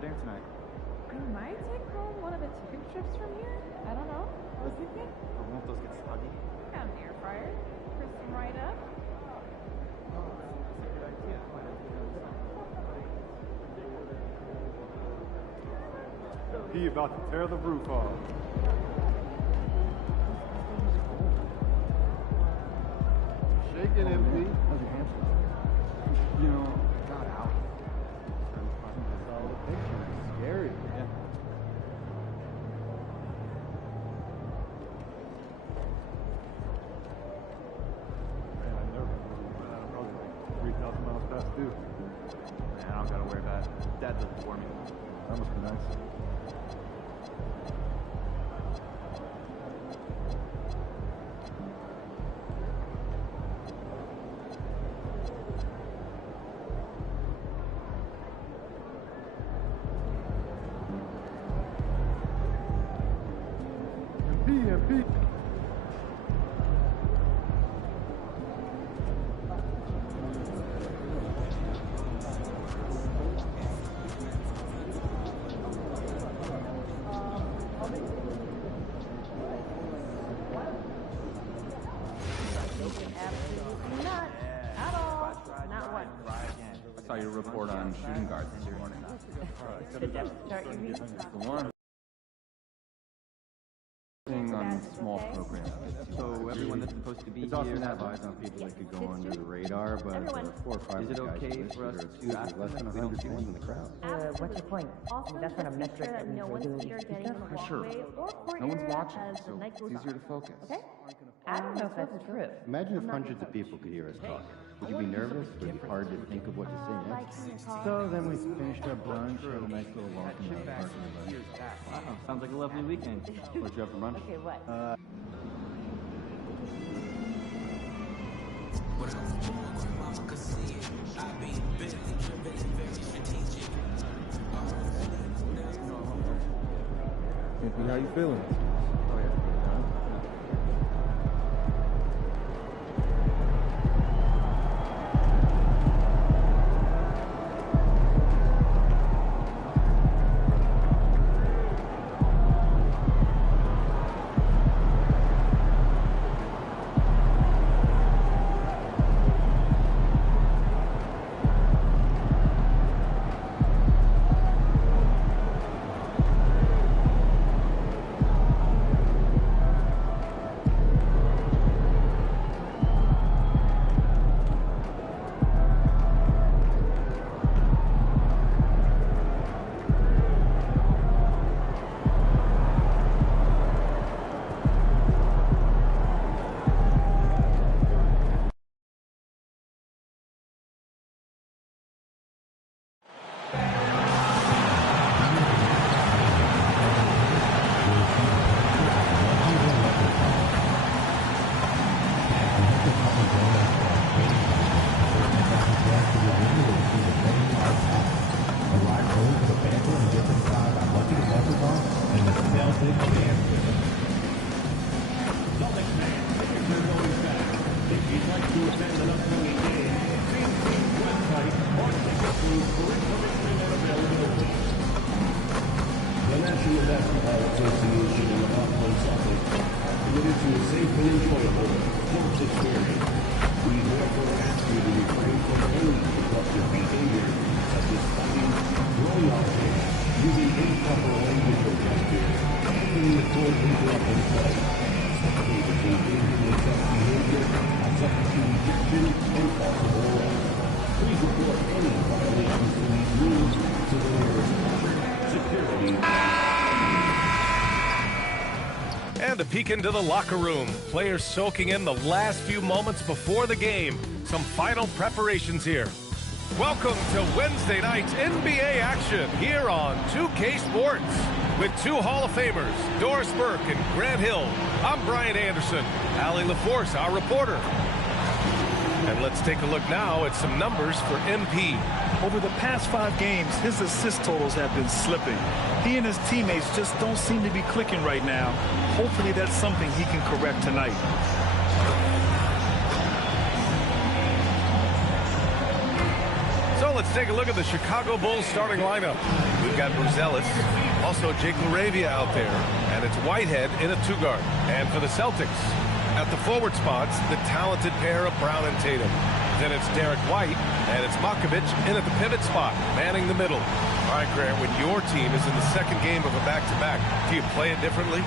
for dinner tonight? I might take home one of the chicken strips from here. I don't know. What do you think? Or won't those get soggy? I got an air fryer. Crisp them right up. Oh, that's a good idea. He about to tear the roof off. Shaking MP. How's your hamster? You know, got out. Solid picture. Scary. Yeah. Man, I never went out probably like 3,000 miles past due. Man, I don't gotta worry about it. Dad does it for me. That must be nice. MP. Absolutely not. At all. Not once. I saw your report on shooting guards this morning. Did that start you reading? The one thing on small programs. So everyone that's supposed to be It's also here. to have eyes on people that could go under the radar, but Everyone. 4 or 5 Is it guys okay listed for us are to excluded, ask less them than if we don't 100 see people one? in the crowd. What's your point? Also, That's not a just make metric sure that we no usually one's do. getting in the Sure. walkway or court No one's area watching, as so the night it's goes easier on. to focus. Okay? I don't know if that's true. Imagine if hundreds of people could hear us talk. Would you be nervous? Would it be hard to think of what to say next? So then we finished our brunch, had a nice little walk in the parking lot. Wow, sounds like a lovely weekend. What'd you have for lunch? Okay, what? MP, how you feeling? Oh yeah. The National Basketball Association and the Buffalo Celtics are committed to a safe and enjoyable sports experience. We therefore ask you to refrain from any disruptive behavior, such as fighting, throwing objects, using improper language or gestures, entering the court interrupting play. Spectators engaging in such behavior are subject to ejection and possible arrest. Please report any violations to these rules to the nearest security. And a peek into the locker room. Players soaking in the last few moments before the game. Some final preparations here. Welcome to Wednesday night's NBA action here on 2K Sports. With two Hall of Famers, Doris Burke and Grant Hill. I'm Brian Anderson. Allie LaForce, our reporter. And let's take a look now at some numbers for MP. Over the past 5 games, his assist totals have been slipping. He and his teammates just don't seem to be clicking right now. Hopefully that's something he can correct tonight. let's take a look at the Chicago Bulls starting lineup. We've got Buzelis, also Jake LaRavia out there, and it's Whitehead in a 2-guard. And for the Celtics, at the forward spots, the talented pair of Brown and Tatum. Then it's Derek White, and it's Makovich in at the pivot spot, manning the middle. All right, Grant, when your team is in the second game of a back-to-back, do you play it differently?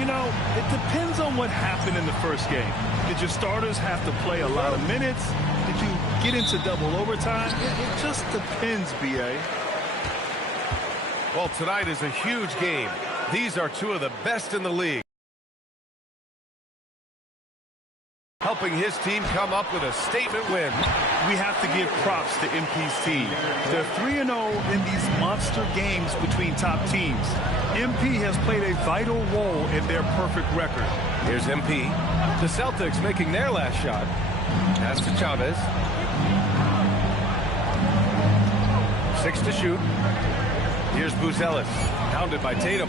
You know, it depends on what happened in the first game. Did your starters have to play a lot of minutes? Did you get into double overtime? It just depends, B.A. Well, tonight is a huge game. These are two of the best in the league. Helping his team come up with a statement win. We have to give props to MP's team. They're 3-0 in these monster games between top teams. MP has played a vital role in their perfect record. Here's MP. The Celtics making their last shot. Pass to Chavez. 6 to shoot. Here's Buzelis. Pounded by Tatum.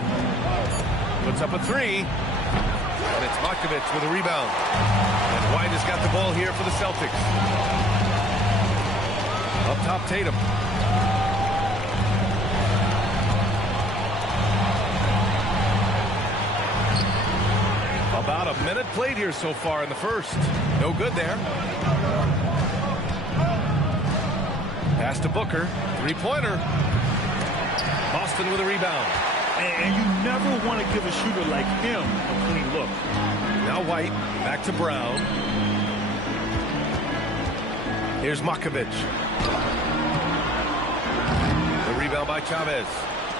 Puts up a 3. And it's Makovich with a rebound. And White has got the ball here for the Celtics. Up top, Tatum. About a minute played here so far in the first. No good there. Pass to Booker. 3-pointer. Boston with a rebound. And you never want to give a shooter like him a clean look. Now White, back to Brown. Here's Makovich. The rebound by Chavez.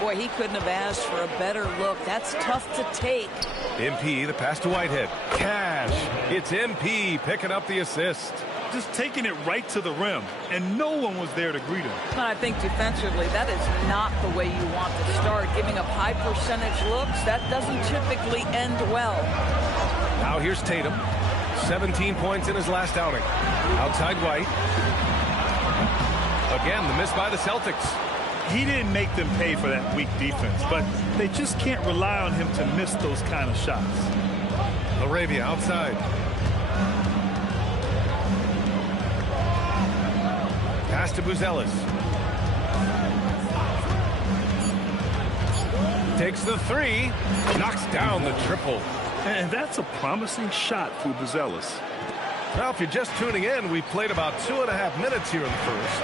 Boy, he couldn't have asked for a better look. That's tough to take. MP, the pass to Whitehead. Cash. It's MP picking up the assist. Just taking it right to the rim, and no one was there to greet him. And I think defensively, that is not the way you want to start. Giving up high percentage looks, that doesn't typically end well. Now here's Tatum. 17 points in his last outing. Outside White. Again, the miss by the Celtics. He didn't make them pay for that weak defense, but they just can't rely on him to miss those kind of shots. LaRavia outside. Pass to Buzelis. Takes the 3. Knocks down the triple. And that's a promising shot for Buzelis. Now, if you're just tuning in, we played about 2.5 minutes here in the first.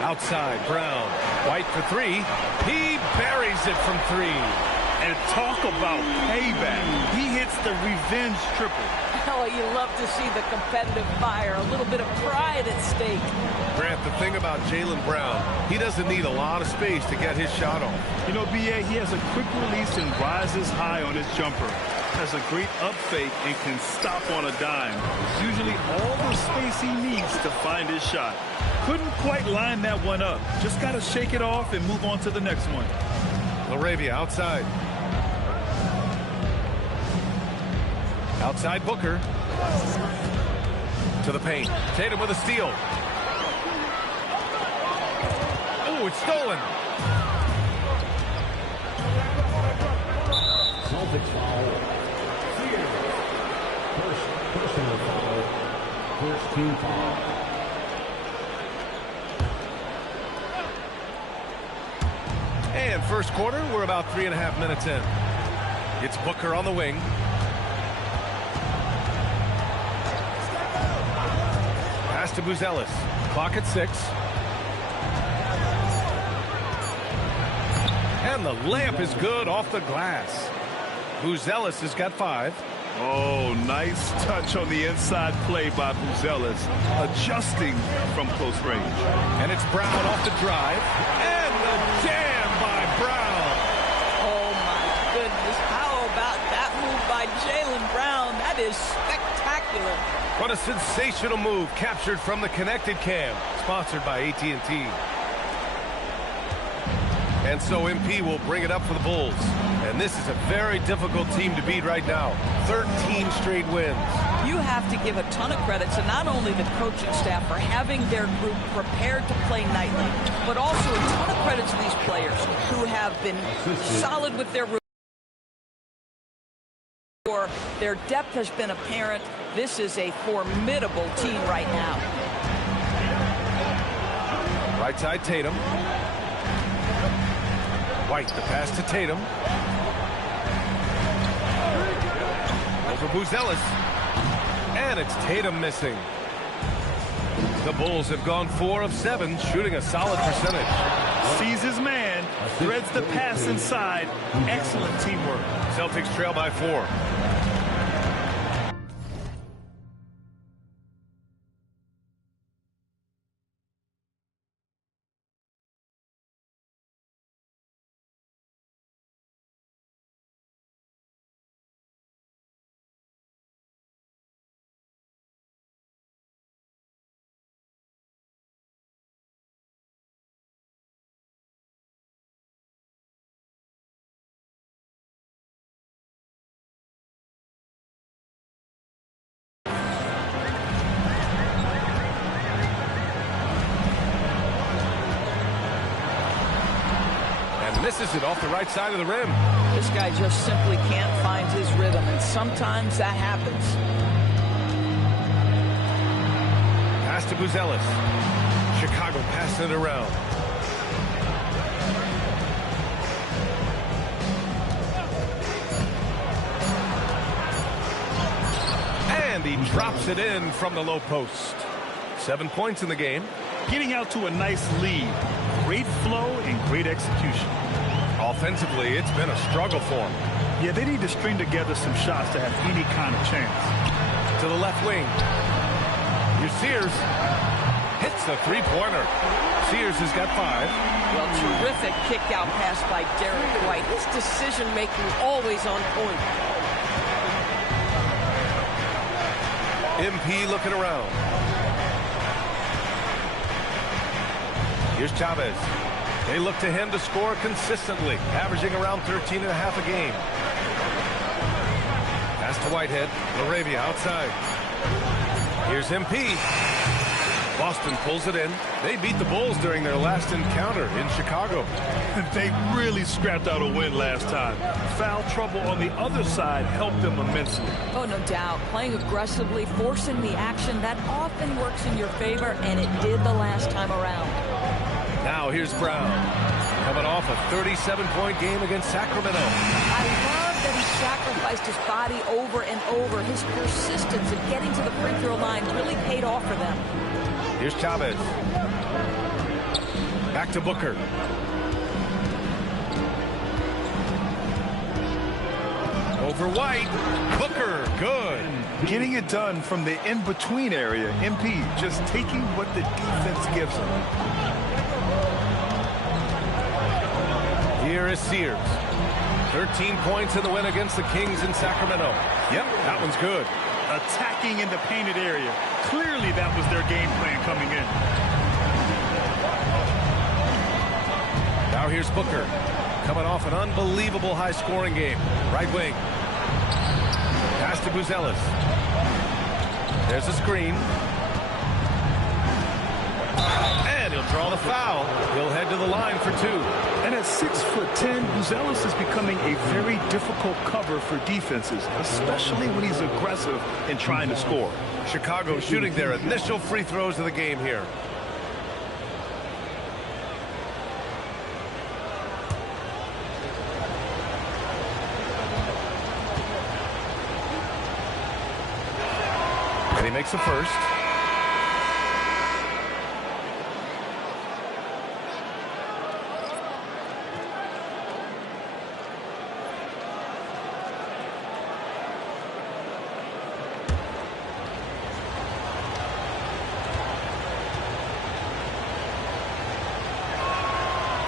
Outside, Brown. White for 3. He buries it from 3. And talk about payback. He hits the revenge triple. Oh, you love to see the competitive fire. A little bit of pride at stake. Grant, the thing about Jaylen Brown, he doesn't need a lot of space to get his shot off. You know, B.A., he has a quick release and rises high on his jumper. Has a great up fake and can stop on a dime. It's usually all the space he needs to find his shot. Couldn't quite line that one up. Just got to shake it off and move on to the next one. LaRavia outside. Outside Booker. To the paint. Tatum with a steal. Oh, it's stolen. Celtics foul. First personal foul. First team foul. And first quarter, we're about 3.5 minutes in. It's Booker on the wing. Pass to Buzelis. Clock at 6. And the layup is good off the glass. Buzelis has got 5. Oh, nice touch on the inside play by Buzelis, adjusting from close range. And it's Brown off the drive. And the jam by Brown. Oh, my goodness. How about that move by Jaylen Brown? That is spectacular. What a sensational move captured from the Connected Cam, sponsored by AT&T. And so MP will bring it up for the Bulls. And this is a very difficult team to beat right now. 13 straight wins. You have to give a ton of credit to not only the coaching staff for having their group prepared to play nightly, but also a ton of credit to these players who have been solid with their routine. Their depth has been apparent. This is a formidable team right now. Right side, Tatum. White, the pass to Tatum. Over Buzelis. And it's Tatum missing. The Bulls have gone 4 of 7, shooting a solid percentage. Sees his man, threads the pass inside. Excellent teamwork. Celtics trail by 4. Misses it off the right side of the rim. This guy just simply can't find his rhythm, and sometimes that happens. Pass to Buzelis. Chicago passing it around. And he drops it in from the low post. 7 points in the game. Getting out to a nice lead. Great flow and great execution. Offensively, it's been a struggle for them. Yeah, they need to string together some shots to have any kind of chance. To the left wing. Here's Sears. Hits the three-pointer. Sears has got 5. Well, terrific kick-out pass by Derek White. His decision-making always on point. MP looking around. Here's Chavez. They look to him to score consistently, averaging around 13.5 a game. Pass to Whitehead. LaRavia outside. Here's MP. Boston pulls it in. They beat the Bulls during their last encounter in Chicago. They really scrapped out a win last time. Foul trouble on the other side helped them immensely. Oh, no doubt. Playing aggressively, forcing the action, that often works in your favor, and it did the last time around. Now here's Brown, coming off a 37-point game against Sacramento. I love that he sacrificed his body over and over. His persistence in getting to the free throw line really paid off for them. Here's Chavez. Back to Booker. Over White. Booker, good. Getting it done from the in-between area. MP just taking what the defense gives him. Here is Sears. 13 points in the win against the Kings in Sacramento. Yep, that one's good. Attacking in the painted area. Clearly that was their game plan coming in. Now here's Booker. Coming off an unbelievable high-scoring game. Right wing. Pass to Buzelis. There's a screen. And he'll draw the foul. He'll head to the line for 2. And at 6'10", Buzelis is becoming a very difficult cover for defenses, especially when he's aggressive and trying to score. Chicago shooting their initial free throws of the game here. And he makes the first.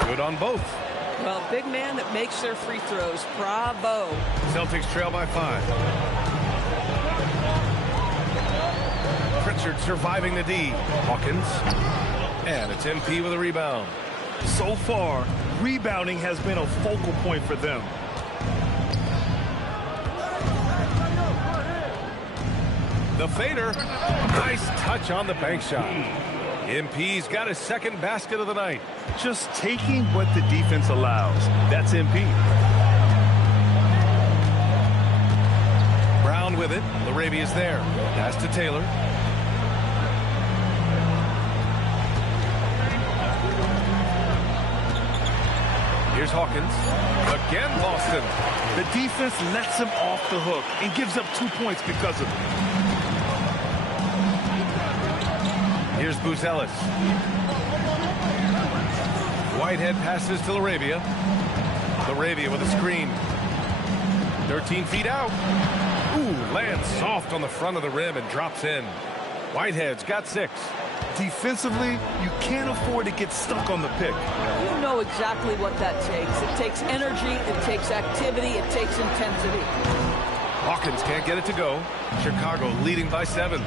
Good on both. Well, big man that makes their free throws. Bravo. Celtics trail by 5. Pritchard surviving the D. Hawkins. And it's MP with a rebound. So far, rebounding has been a focal point for them. The fader. Nice touch on the bank shot. MP's got his second basket of the night. Just taking what the defense allows. That's MP. Brown with it. LaRavia's there. Pass to Taylor. Here's Hawkins. Again, Boston. The defense lets him off the hook and gives up 2 points because of it. Here's Buzelis. Whitehead passes to LaRavia. LaRavia with a screen. 13 feet out. Ooh, lands soft on the front of the rim and drops in. Whitehead's got 6. Defensively, you can't afford to get stuck on the pick. You know exactly what that takes. It takes energy, it takes activity, it takes intensity. Hawkins can't get it to go. Chicago leading by 7.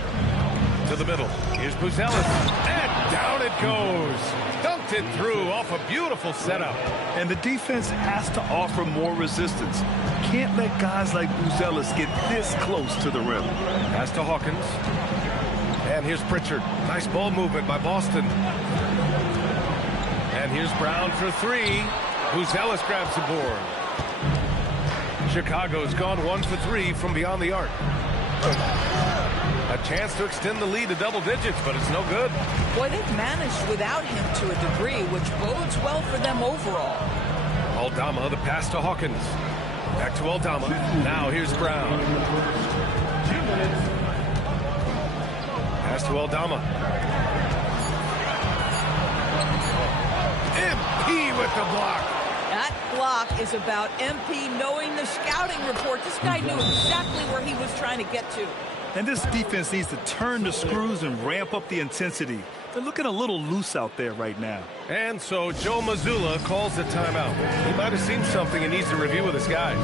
To the middle. Here's Buzelis. And down it goes. Dunked it through off a beautiful setup. And the defense has to offer more resistance. Can't let guys like Buzelis get this close to the rim. Pass to Hawkins. And here's Pritchard. Nice ball movement by Boston. And here's Brown for 3. Buzelis grabs the board. Chicago's gone 1 for 3 from beyond the arc. A chance to extend the lead to double digits, but it's no good. Boy, they've managed without him to a degree, which bodes well for them overall. Aldama, the pass to Hawkins. Back to Aldama. Now here's Brown. Pass to Aldama. MP with the block. That block is about MP knowing the scouting report. This guy knew exactly where he was trying to get to. And this defense needs to turn the screws and ramp up the intensity. They're looking a little loose out there right now. And so Joe Mazzulla calls the timeout. He might have seen something and needs to review with his guys.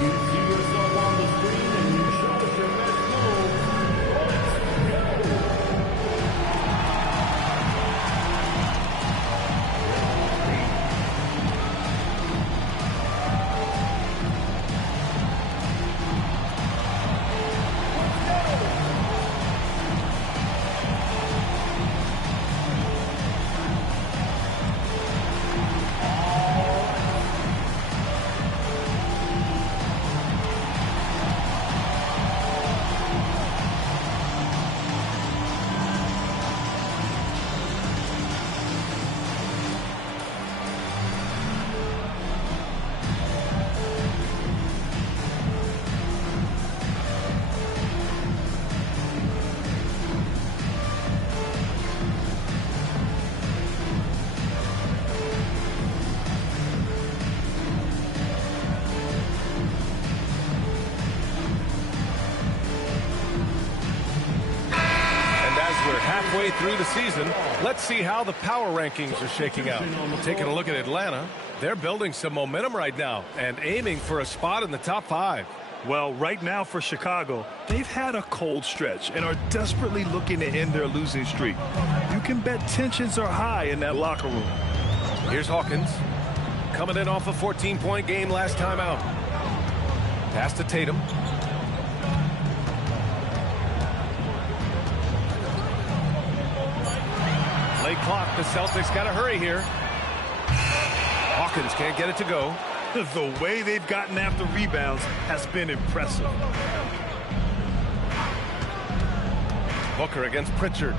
Halfway through the season, let's see how the power rankings are shaking out. Taking a look at Atlanta, they're building some momentum right now and aiming for a spot in the top 5. Well, right now for Chicago, they've had a cold stretch and are desperately looking to end their losing streak. You can bet tensions are high in that locker room. Here's Hawkins, coming in off a 14-point game last time out. Pass to Tatum. Clock. The Celtics got to hurry here. Hawkins can't get it to go. The way they've gotten after rebounds has been impressive. Booker against Pritchard.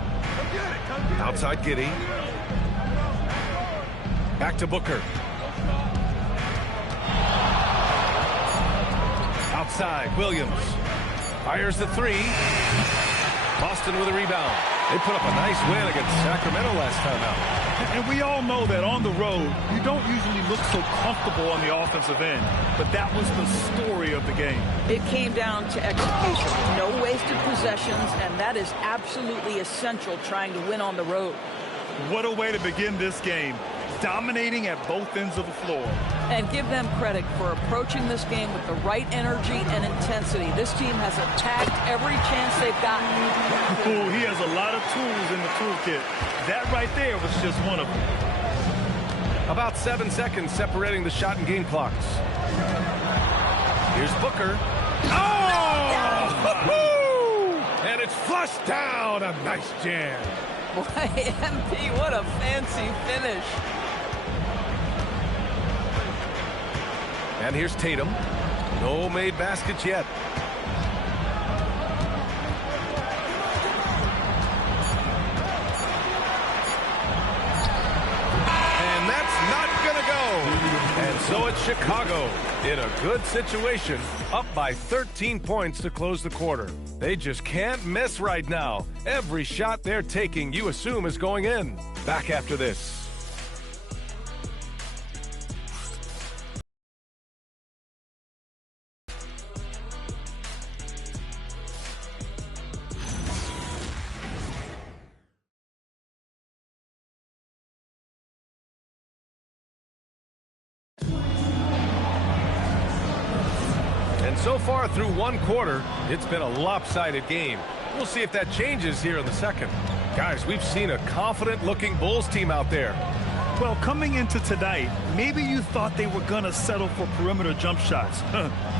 Outside Giddey. Back to Booker. Outside Williams. Fires the 3. Boston with a rebound. They put up a nice win against Sacramento last time out. And we all know that on the road, you don't usually look so comfortable on the offensive end. But that was the story of the game. It came down to execution. No wasted possessions, and that is absolutely essential trying to win on the road. What a way to begin this game. Dominating at both ends of the floor. And give them credit for approaching this game with the right energy and intensity. This team has attacked every chance they've gotten. Ooh, he has a lot of tools in the toolkit. That right there was just one of them. About 7 seconds separating the shot and game clocks. Here's Booker. Oh! And it's flushed down. A nice jam. Boy, MP, what a fancy finish. And here's Tatum. No made baskets yet. And that's not going to go. And so it's Chicago in a good situation, up by 13 points to close the quarter. They just can't miss right now. Every shot they're taking, you assume, is going in. Back after this. And so far through one quarter, it's been a lopsided game. We'll see if that changes here in the second. Guys, we've seen a confident-looking Bulls team out there. Well, coming into tonight, maybe you thought they were going to settle for perimeter jump shots.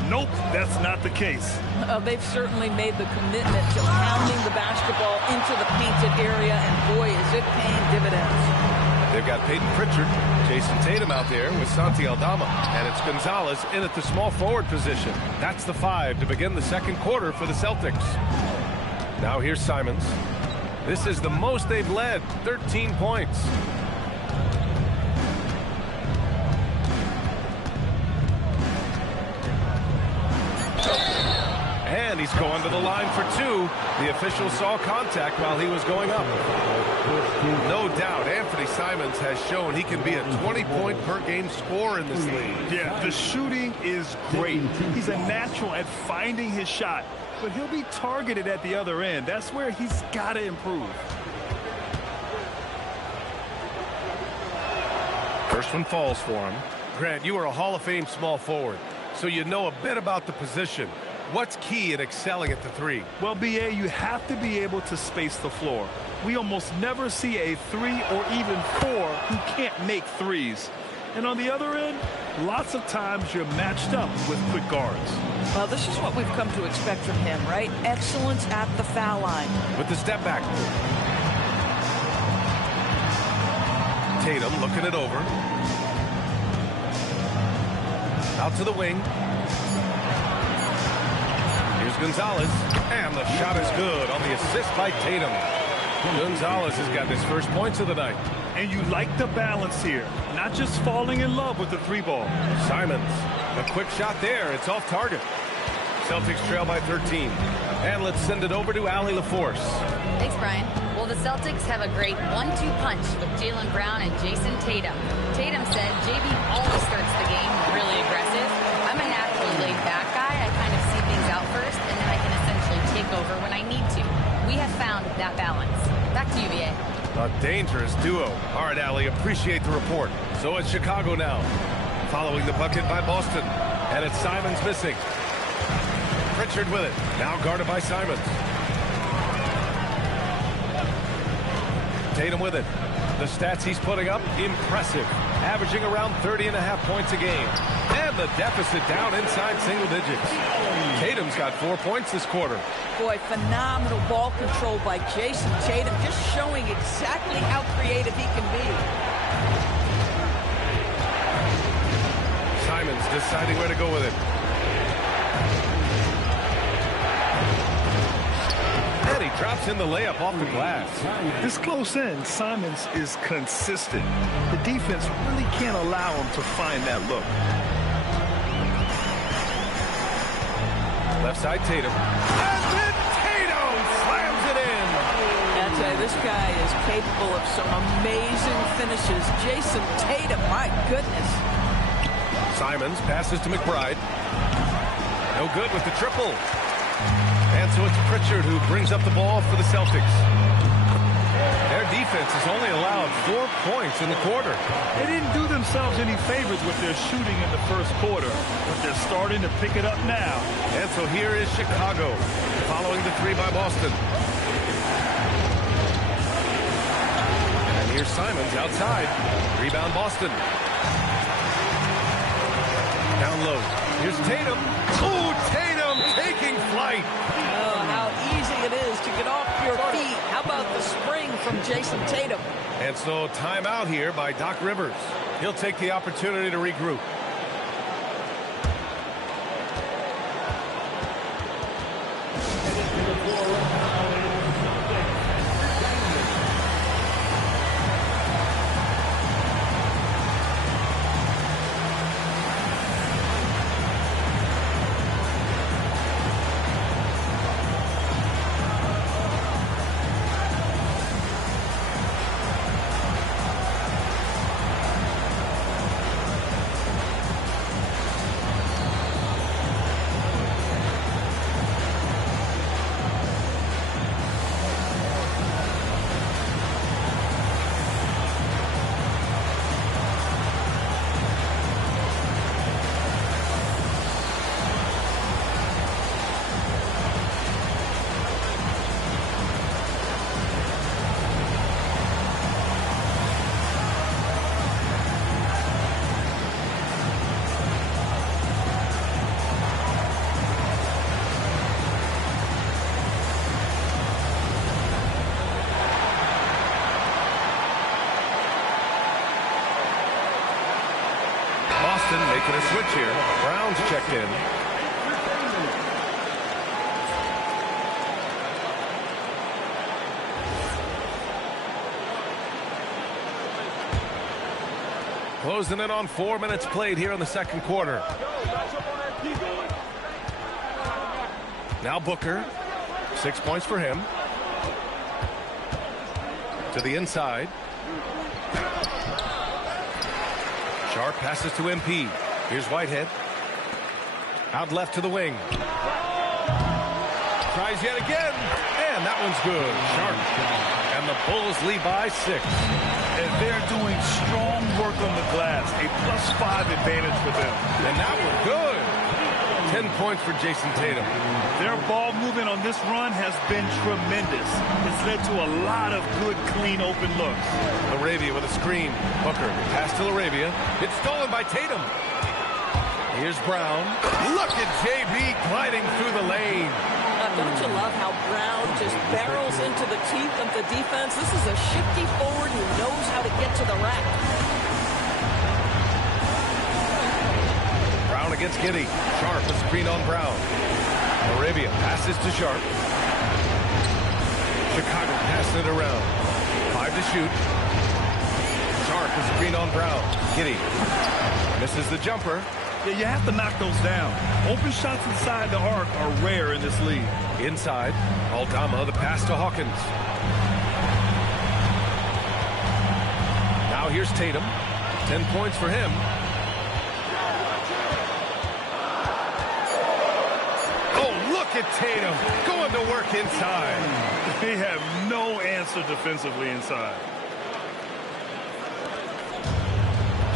Nope, that's not the case. They've certainly made the commitment to pounding the basketball into the painted area, and boy, is it paying dividends. They've got Peyton Pritchard, Jason Tatum out there with Santi Aldama, and it's Gonzalez in at the small forward position. That's the 5 to begin the second quarter for the Celtics. Now here's Simons. This is the most they've led, 13 points. And he's going to the line for 2. The official saw contact while he was going up. No doubt, Anthony Simons has shown he can be a 20-point-per-game scorer in this league. Yeah, the shooting is great. He's a natural at finding his shot, but he'll be targeted at the other end. That's where he's got to improve. First one falls for him. Grant, you are a Hall of Fame small forward, so you know a bit about the position. What's key in excelling at the 3? Well, B.A., you have to be able to space the floor. We almost never see a 3 or even 4 who can't make threes. And on the other end, lots of times you're matched up with quick guards. Well, this is what we've come to expect from him, right? Excellence at the foul line. With the step back. Tatum looking it over. Out to the wing. Here's Gonzalez, and the shot is good on the assist by Tatum. Gonzalez has got his first points of the night. And you like the balance here, not just falling in love with the 3-ball. Simons, a quick shot there. It's off target. Celtics trail by 13. And let's send it over to Allie LaForce. Thanks, Brian. Well, the Celtics have a great 1-2 punch with Jaylen Brown and Jason Tatum. Tatum said JB always starts the game really aggressive. I'm a naturally laid-back guy. I kind of see things out first, and then I can essentially take over when I need to. We have found that balance. Back to you, VA. A dangerous duo. All right, Allie, appreciate the report. So it's Chicago now. Following the bucket by Boston. And it's Simons missing. Pritchard with it. Now guarded by Simons. Tatum with it. The stats he's putting up, impressive. Averaging around 30.5 points a game. And the deficit down inside single digits. Tatum's got 4 points this quarter. Boy, phenomenal ball control by Jason Tatum, just showing exactly how creative he can be. Simons deciding where to go with it. And he drops in the layup off the glass. This close in, Simons is consistent. The defense really can't allow him to find that look. Left side, Tatum. And then Tatum slams it in. I tell you, this guy is capable of some amazing finishes. Jason Tatum, my goodness. Simons passes to McBride. No good with the triple. And so it's Pritchard who brings up the ball for the Celtics. Their defense has only allowed 4 points in the quarter. They didn't do themselves any favors with their shooting in the first quarter, but they're starting to pick it up now. And so here is Chicago, following the 3 by Boston. And here's Simons outside. Rebound Boston. Down low. Here's Tatum. Oh, Tatum taking flight. Oh, how easy it is to get off your feet. How about the spring from Jason Tatum? And so timeout here by Doc Rivers. He'll take the opportunity to regroup. Boston making a switch here. Brown's checked in. Closing in on 4 minutes played here in the second quarter. Now Booker. 6 points for him. To the inside. Sharp passes to MP. Here's Whitehead. Out left to the wing. Tries yet again. And that one's good. Sharp. And the Bulls lead by 6. And they're doing strong work on the glass. A +5 advantage for them. And that one good. 10 points for Jason Tatum. Their ball movement on this run has been tremendous. It's led to a lot of good, clean, open looks. LaRavia with a screen. Booker, pass to LaRavia. It's stolen by Tatum. Here's Brown. Look at JB gliding through the lane. Don't you love how Brown just barrels into the teeth of the defense? This is a shifty forward who knows how to get to the rack. Brown against Giddey. Sharp, a screen on Brown. LaRavia passes to Sharp. Chicago passing it around. 5 to shoot. Sharp, a screen on Brown. Giddey misses the jumper. Yeah, you have to knock those down. Open shots inside the arc are rare in this league. Inside, Aldama, the pass to Hawkins. Now here's Tatum. 10 points for him. Oh, look at Tatum going to work inside. They have no answer defensively inside.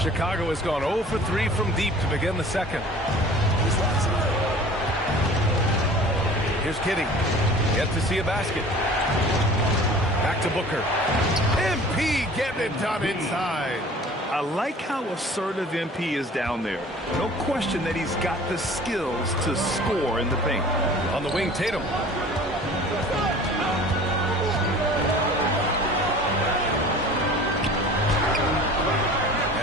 Chicago has gone 0 for 3 from deep to begin the second. Here's Giddey. Yet to see a basket. Back to Booker. MP getting it done inside. I like how assertive MP is down there. No question that he's got the skills to score in the paint. On the wing, Tatum.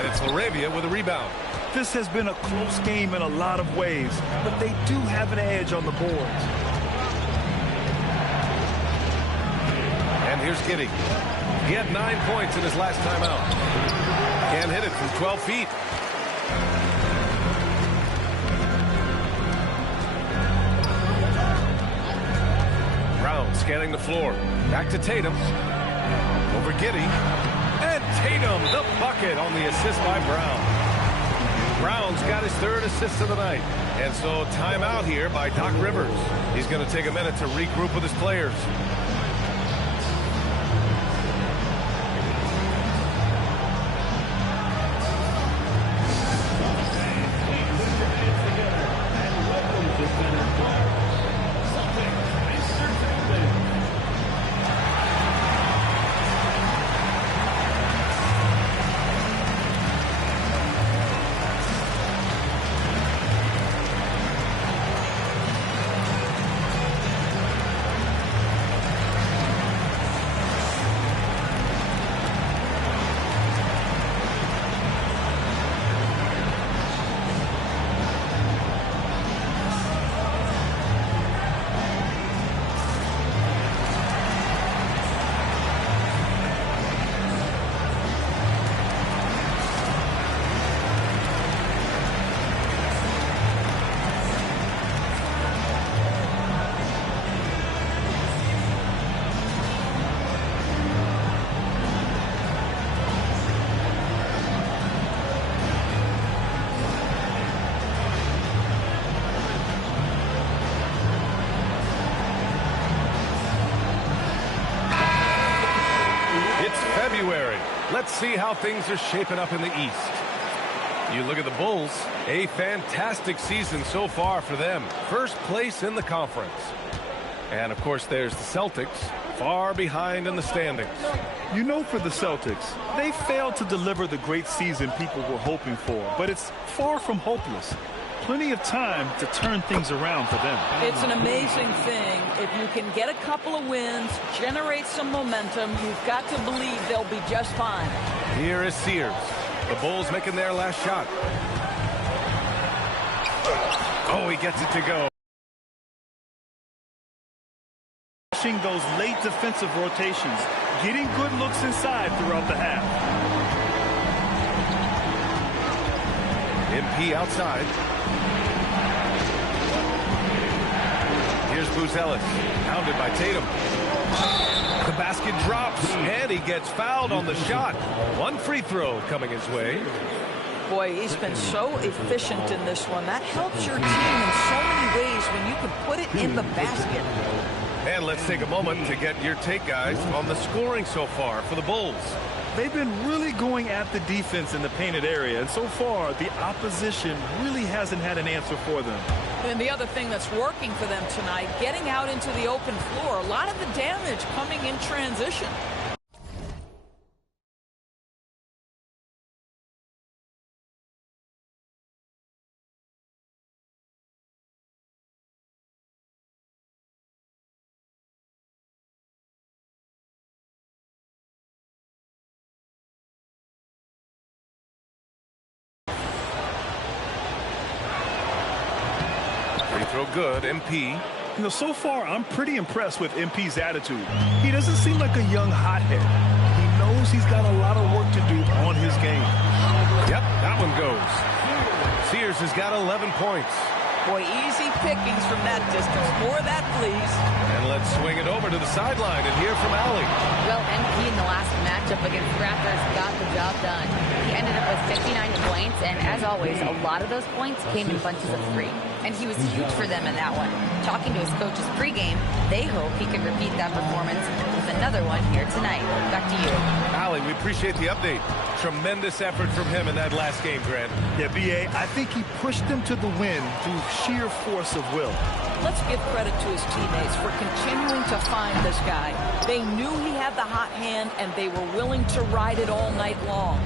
It's LaRavia with a rebound. This has been a close game in a lot of ways, but they do have an edge on the boards. And here's Giddey. He had 9 points in his last time out. Can't hit it from 12 feet. Brown scanning the floor. Back to Tatum. Over Giddey. And Tatum, the bucket on the assist by Brown. Brown's got his 3rd assist of the night. And so timeout here by Doc Rivers. He's going to take a minute to regroup with his players. February. Let's see how things are shaping up in the East. You look at the Bulls, a fantastic season so far for them. First place in the conference. And, of course, there's the Celtics, far behind in the standings. You know, for the Celtics, they failed to deliver the great season people were hoping for, but it's far from hopeless. Plenty of time to turn things around for them. It's an amazing thing. If you can get a couple of wins, generate some momentum, you've got to believe they'll be just fine. Here is Sears. The Bulls making their last shot. Oh, he gets it to go. Those late defensive rotations, getting good looks inside throughout the half. MP outside. Here's Buzelis, pounded by Tatum. The basket drops, and he gets fouled on the shot. One free throw coming his way. Boy, he's been so efficient in this one. That helps your team in so many ways when you can put it in the basket. And let's take a moment to get your take, guys, on the scoring so far for the Bulls. They've been really going at the defense in the painted area, and so far the opposition really hasn't had an answer for them. And the other thing that's working for them tonight, getting out into the open floor, a lot of the damage coming in transition. Throw good, MP. You know, so far, I'm pretty impressed with MP's attitude. He doesn't seem like a young hothead. He knows he's got a lot of work to do on his game. Yep, that one goes. Sears has got 11 points. Boy, easy pickings from that distance. More of that, please. And let's swing it over to the sideline and hear from Allie. Well, MP in the last matchup against the Raptors got the job done. He ended up with 59 points, and as always, a lot of those points came in bunches of 3. And he was huge for them in that one. Talking to his coaches pregame, they hope he can repeat that performance with another one here tonight. Back to you. Allie, we appreciate the update. Tremendous effort from him in that last game, Grant. Yeah, B.A., I think he pushed them to the win through sheer force of will. Let's give credit to his teammates for continuing to find this guy. They knew he had the hot hand, and they were willing to ride it all night long.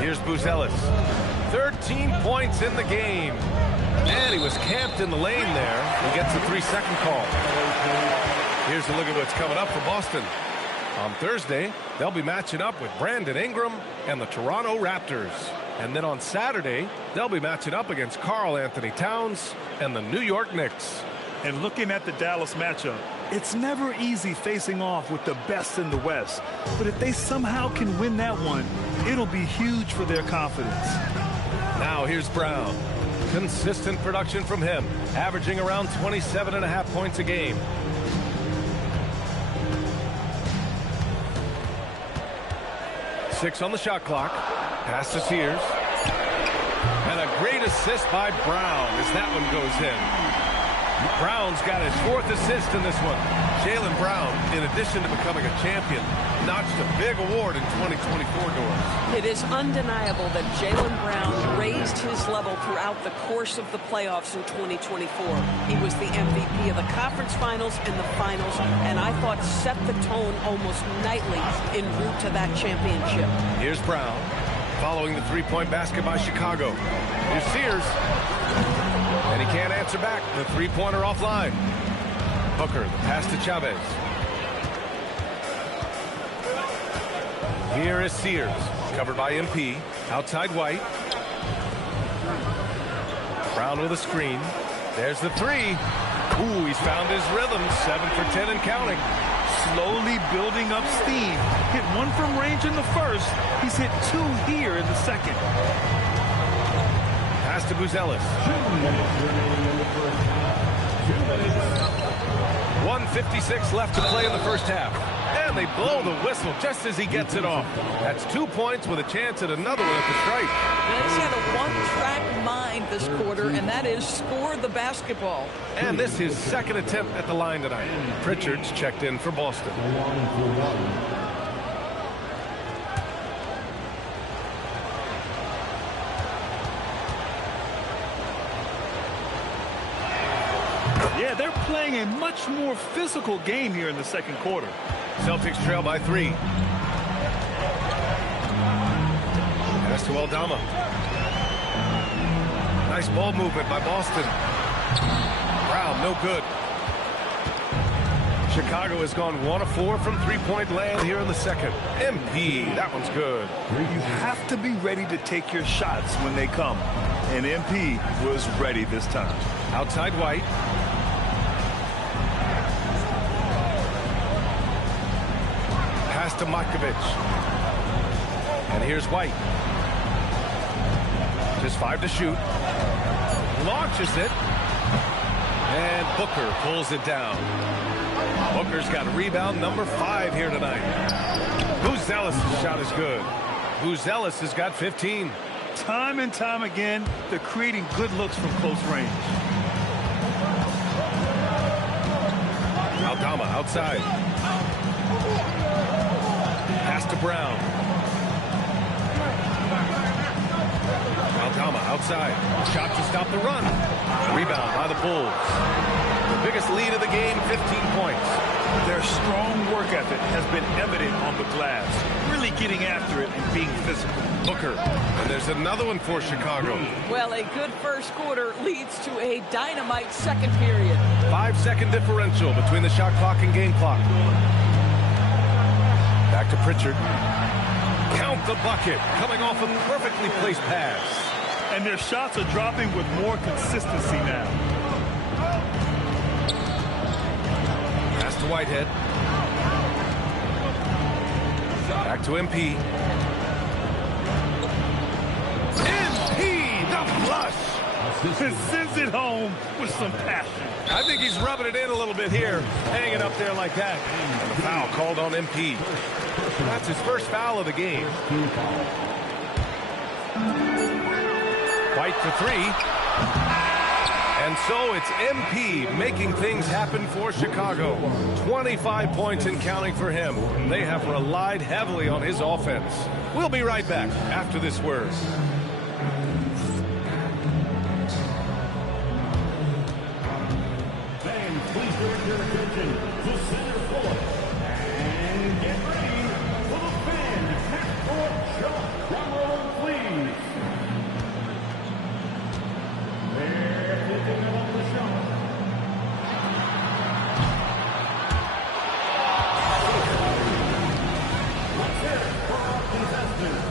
Here's Buzelis. 13 points in the game. And he was camped in the lane there. He gets a 3-second call. Here's a look at what's coming up for Boston. On Thursday, they'll be matching up with Brandon Ingram and the Toronto Raptors. And then on Saturday, they'll be matching up against Karl Anthony Towns and the New York Knicks. And looking at the Dallas matchup, it's never easy facing off with the best in the West. But if they somehow can win that one, it'll be huge for their confidence. Now here's Brown. Consistent production from him, averaging around 27.5 points a game. Six on the shot clock. Pass to Sears. And a great assist by Brown as that one goes in. Brown's got his 4th assist in this one. Jaylen Brown, in addition to becoming a champion, notched a big award in 2024 doors. It is undeniable that Jaylen Brown raised his level throughout the course of the playoffs in 2024. He was the MVP of the conference finals and the finals, and I thought set the tone almost nightly en route to that championship. Here's Brown, following the 3-point basket by Chicago. Here's Sears. And he can't answer back. The 3-pointer offline. Booker, the pass to Chavez. Here is Sears, covered by MP. Outside White. Brown with a screen. There's the 3. Ooh, he's found his rhythm. 7 for 10 and counting. Slowly building up steam. Hit 1 from range in the first. He's hit 2 here in the second. Pass to Buzelis. 1:56 left to play in the first half. And they blow the whistle just as he gets it off. That's 2 points with a chance at another one at the stripe. He's had a one-track mind this quarter, and that is score the basketball. And this is his 2nd attempt at the line tonight. Pritchard's checked in for Boston. Yeah, they're playing a much more physical game here in the second quarter. Celtics trail by 3. Pass to Aldama. Nice ball movement by Boston. Brown, no good. Chicago has gone 1 of 4 from 3-point land here in the second. MP, that one's good. You have to be ready to take your shots when they come. and MP was ready this time. Outside White. Pass to Markovic. And here's White. Just 5 to shoot. Launches it. And Booker pulls it down. Booker's got rebound number 5 here tonight. Buzelis' shot is good. Buzelis has got 15. Time and time again, they're creating good looks from close range. Aldama outside. Pass to Brown. Aldama outside. Shot to stop the run. Rebound by the Bulls. The biggest lead of the game, 15 points. Their strong work ethic has been evident on the glass, really getting after it and being physical. Booker, and there's another one for Chicago. Well, a good first quarter leads to a dynamite second period. 5-second differential between the shot clock and game clock. Back to Pritchard. Count the bucket, coming off a perfectly placed pass. And their shots are dropping with more consistency now. Pass to Whitehead. Back to MP. MP, the flush. And sends it home with some passion. I think he's rubbing it in a little bit here, hanging up there like that. And the foul called on MP. That's his first foul of the game. White for 3. And so it's MP making things happen for Chicago. 25 points and counting for him. They have relied heavily on his offense. We'll be right back after this word. Fans, please direct your attention to center court. And get ready for the fan half-court shot. Drum roll, please. They're picking up the shot. Let's hear it for our contestants.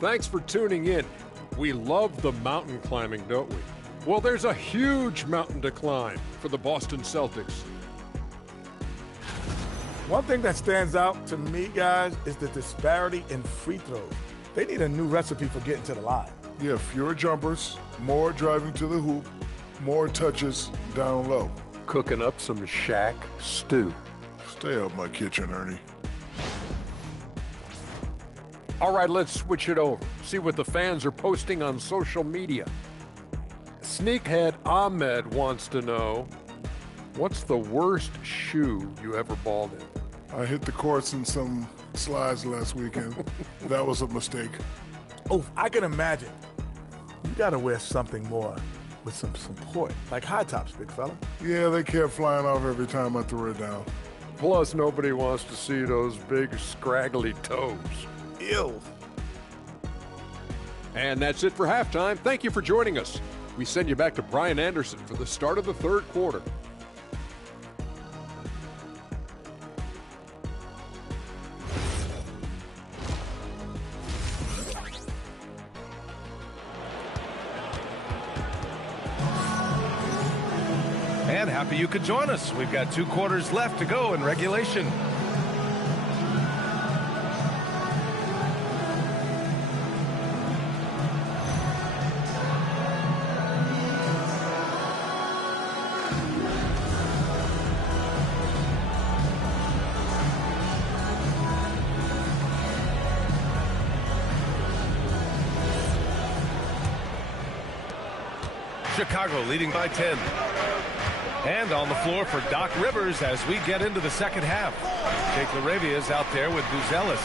Thanks for tuning in. We love the mountain climbing, don't we? Well, there's a huge mountain to climb for the Boston Celtics. One thing that stands out to me, guys, is the disparity in free throws. They need a new recipe for getting to the line. Yeah, fewer jumpers, more driving to the hoop, more touches down low. Cooking up some Shaq stew. Stay out my kitchen, Ernie. All right, let's switch it over. See what the fans are posting on social media. Sneakhead Ahmed wants to know, what's the worst shoe you ever balled in? I hit the courts in some slides last weekend. That was a mistake. Oh, I can imagine. You gotta wear something more with some support, like high tops, big fella. Yeah, they kept flying off every time I threw it down. Plus, nobody wants to see those big, scraggly toes. Ew. And that's it for halftime. Thank you for joining us. We send you back to Brian Anderson for the start of the third quarter. And happy you could join us. We've got 2 quarters left to go in regulation. Chicago leading by 10. And on the floor for Doc Rivers as we get into the second half. Jake LaRavia is out there with Buzelis.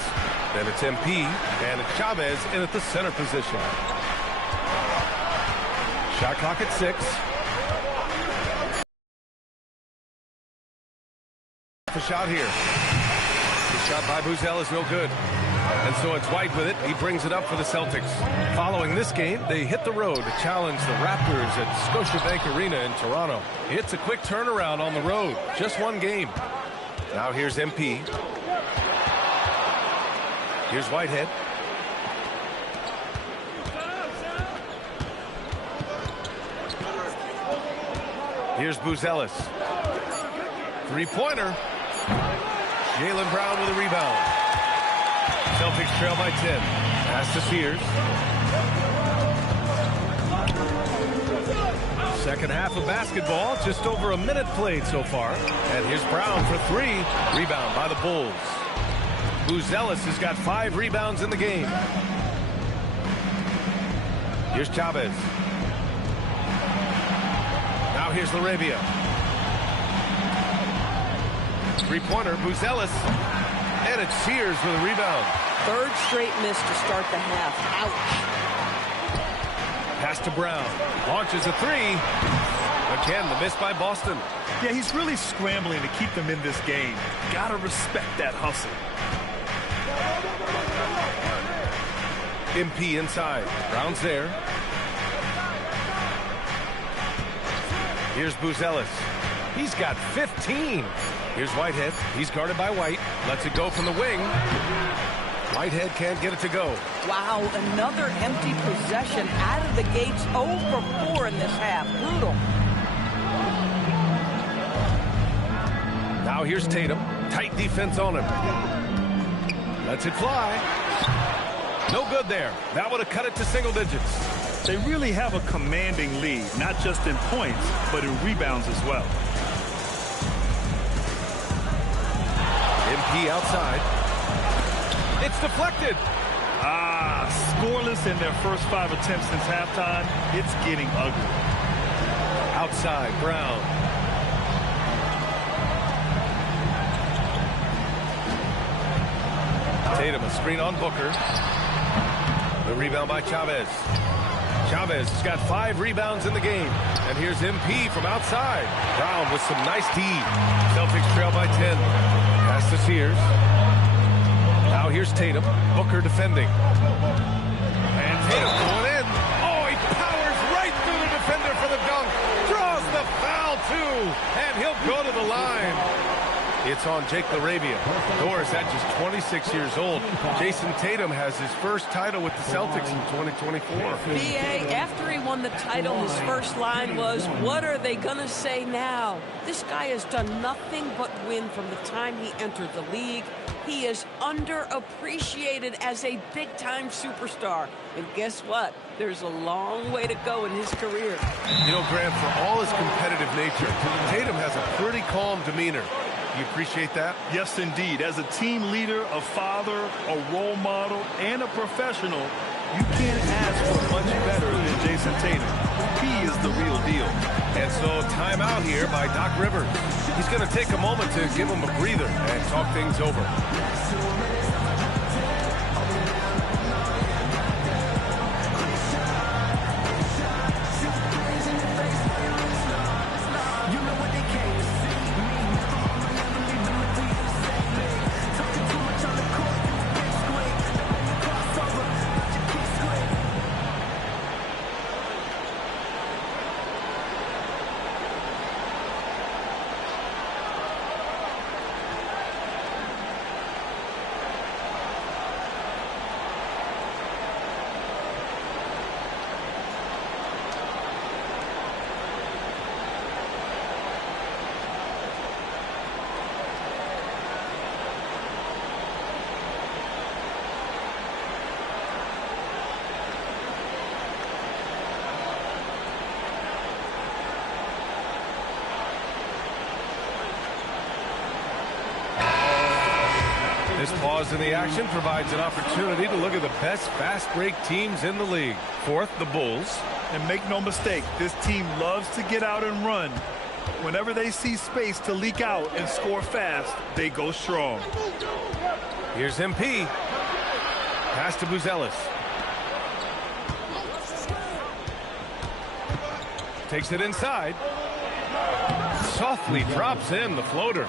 Then it's MP, and it's Chavez in at the center position. Shot clock at 6. The shot here. The shot by Buzelis no good. And so it's White with it. He brings it up for the Celtics. Following this game, they hit the road to challenge the Raptors at Scotiabank Arena in Toronto. It's a quick turnaround on the road. Just one game. Now here's MP. Here's Whitehead. Here's Buzelis. Three-pointer. Jaylen Brown with a rebound. Celtics trail by 10. Pass to Sears. Second half of basketball. Just over a minute played so far. And here's Brown for three. Rebound by the Bulls. Buzelis has got 5 rebounds in the game. Here's Chavez. Now here's Laravia. Three-pointer, Buzelis. And it's Sears with a rebound. Third straight miss to start the half. Ouch. Pass to Brown. Launches a three. Again, the miss by Boston. Yeah, he's really scrambling to keep them in this game. Gotta respect that hustle. MP inside. Brown's there. Here's Buzelis. He's got 15. Here's Whitehead. He's guarded by White. Lets it go from the wing. Whitehead can't get it to go. Wow, another empty possession out of the gates. 0 for 4 in this half. Brutal. Now here's Tatum. Tight defense on him. Lets it fly. No good there. That would have cut it to single digits. They really have a commanding lead, not just in points, but in rebounds as well. MP outside. It's deflected. Scoreless in their first 5 attempts since halftime. It's getting ugly. Outside, Brown. Tatum, a screen on Booker. The rebound by Chavez. Chavez has got 5 rebounds in the game. And here's MP from outside. Brown with some nice D. Celtics trail by 10. Pass to Sears. Now here's Tatum. Booker defending. And Tatum going in. Oh, he powers right through the defender for the dunk. Draws the foul, too. And he'll go to the line. It's on Jake Laravia. Doris, at just 26 years old. Jason Tatum has his first title with the Celtics in 2024. BA, after he won the title, his first line was, "What are they going to say now?" This guy has done nothing but win from the time he entered the league. He is underappreciated as a big-time superstar. And guess what? There's a long way to go in his career. You know, Grant, for all his competitive nature, Tatum has a pretty calm demeanor. You appreciate that? Yes, indeed. As a team leader, a father, a role model, and a professional, you can't ask for much better than Jason Tatum. He is the real deal. And so timeout here by Doc Rivers. He's going to take a moment to give him a breather and talk things over. This pause in the action provides an opportunity to look at the best fast break teams in the league. Fourth, the Bulls. And make no mistake, this team loves to get out and run. Whenever they see space to leak out and score fast, they go strong. Here's MP. Pass to Buzelis. Takes it inside. Softly drops in the floater.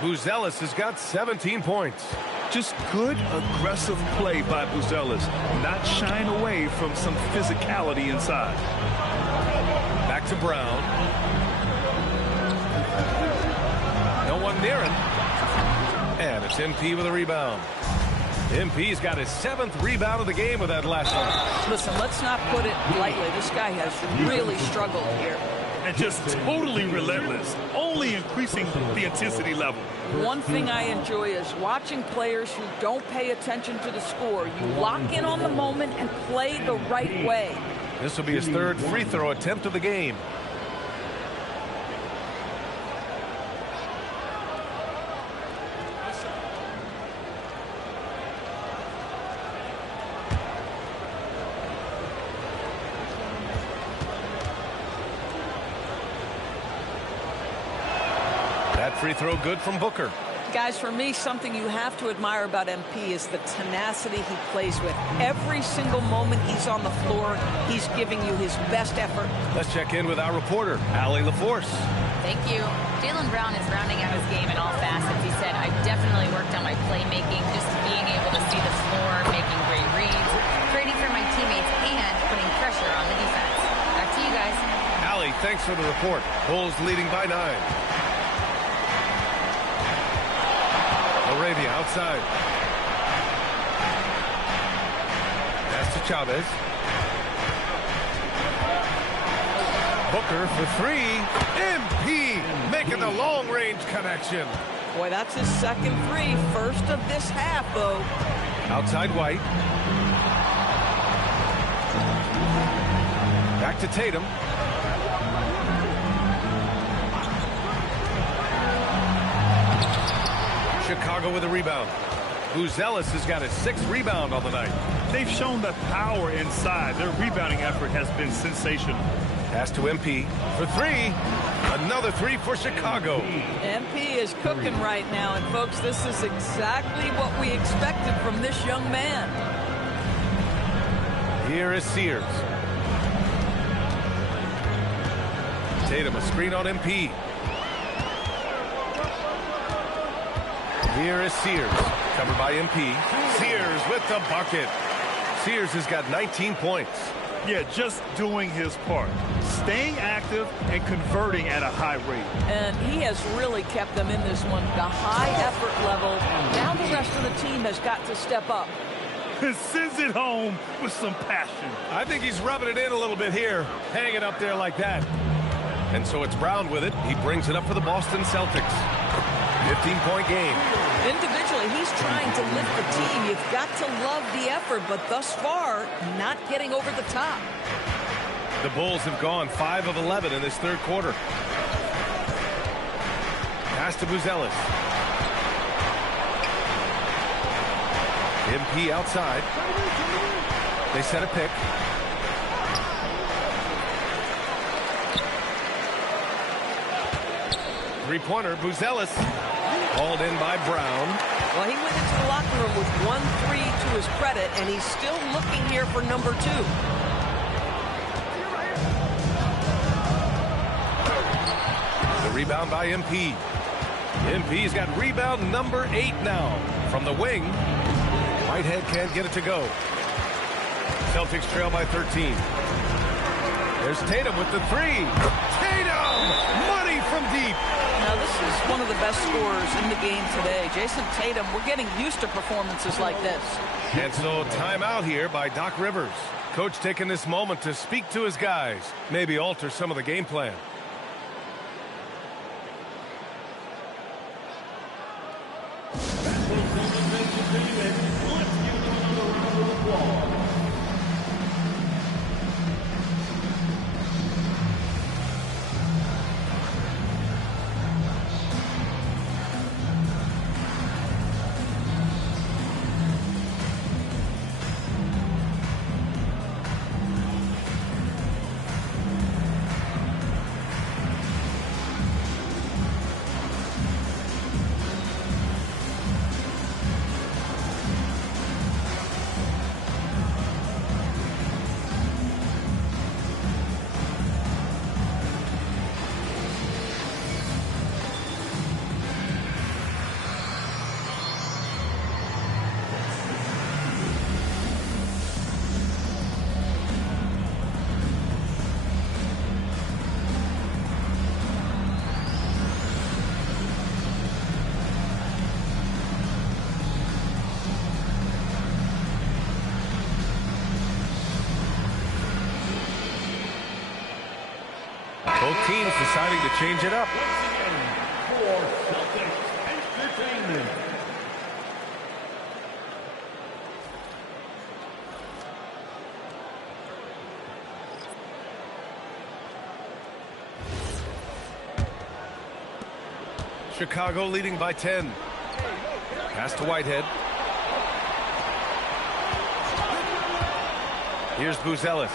Buzelis has got 17 points. Just good, aggressive play by Buzelis, not shying away from some physicality inside. Back to Brown. No one near him. And it's MP with a rebound. MP's got his 7th rebound of the game with that last one. Listen, let's not put it lightly. This guy has really struggled here. And just totally relentless, only increasing the intensity level. One thing I enjoy is watching players who don't pay attention to the score. You lock in on the moment and play the right way. This will be his 3rd free throw attempt of the game. That free throw good from Booker. Guys, for me, something you have to admire about MP is the tenacity he plays with. Every single moment he's on the floor, he's giving you his best effort. Let's check in with our reporter, Allie LaForce. Thank you. Jaylen Brown is rounding out his game in all facets. He said, I've definitely worked on my playmaking, just being able to see the floor, making great reads, creating for my teammates, and putting pressure on the defense. Back to you guys. Allie, thanks for the report. Bulls leading by 9. Arabia outside. Pass to Chavez. Booker for 3. MP making the long-range connection. Boy, that's his 2nd free. First of this half, though. Outside White. Back to Tatum. Chicago with a rebound. Buzelis has got his 6th rebound on the night. They've shown the power inside. Their rebounding effort has been sensational. Pass to MP for 3. Another 3 for Chicago. MP is cooking right now, and folks, this is exactly what we expected from this young man. Here is Sears. Tatum, a screen on MP. Here is Sears, covered by MP. Sears with the bucket. Sears has got 19 points. Yeah, just doing his part. Staying active and converting at a high rate. And he has really kept them in this one. The high effort level. Now the rest of the team has got to step up. Sends it home with some passion. I think he's rubbing it in a little bit here, hanging up there like that. And so it's Brown with it. He brings it up for the Boston Celtics. 15-point game. Individually, he's trying to lift the team. You've got to love the effort, but thus far, not getting over the top. The Bulls have gone 5 of 11 in this 3rd quarter. Pass to Buzelis. MP outside. They set a pick. Three-pointer, Buzelis. Hauled in by Brown. Well, he went into the locker room with 1-3 to his credit, and he's still looking here for number 2. The rebound by MP. MP's got rebound number 8 now. From the wing, Whitehead can't get it to go. Celtics trail by 13. There's Tatum with the 3. Tatum! Money from deep. Now, this is one of the best scorers in the game today. Jason Tatum, we're getting used to performances like this. And so timeout here by Doc Rivers. Coach taking this moment to speak to his guys, maybe alter some of the game plan. Both teams deciding to change it up. For Celtics Entertainment. Chicago leading by 10. Pass to Whitehead. Here's Buzelis.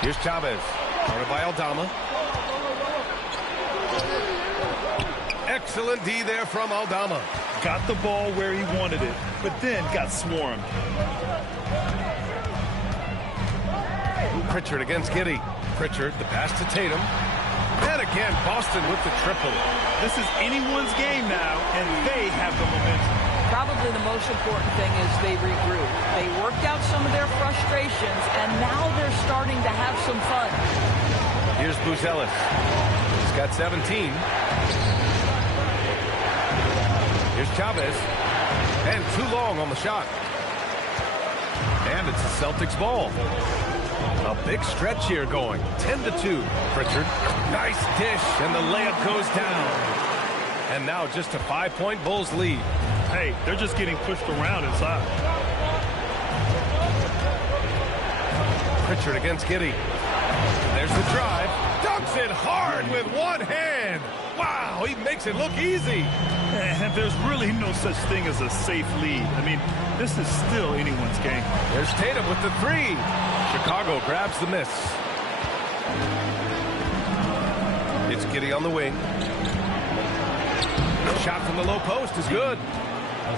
Here's Chavez. Guarded by Aldama. Excellent D there from Aldama. Got the ball where he wanted it, but then got swarmed. Pritchard against Giddey. Pritchard, the pass to Tatum. And again, Boston with the triple. This is anyone's game now, and they have the momentum. Probably the most important thing is they regroup. They worked out some of their frustrations, and now they're starting to have some fun. Here's Buzelis. He's got 17. Here's Chavez. And too long on the shot. And it's a Celtics ball. A big stretch here going. 10-2. Pritchard. Nice dish, and the layup goes down. And now just a 5-point Bulls lead. Hey, they're just getting pushed around inside. Pritchard against Giddey. There's the drive. Dunks it hard with one hand. Wow, he makes it look easy. And there's really no such thing as a safe lead. I mean, this is still anyone's game. There's Tatum with the three. Chicago grabs the miss. It's Giddey on the wing. Shot from the low post is good.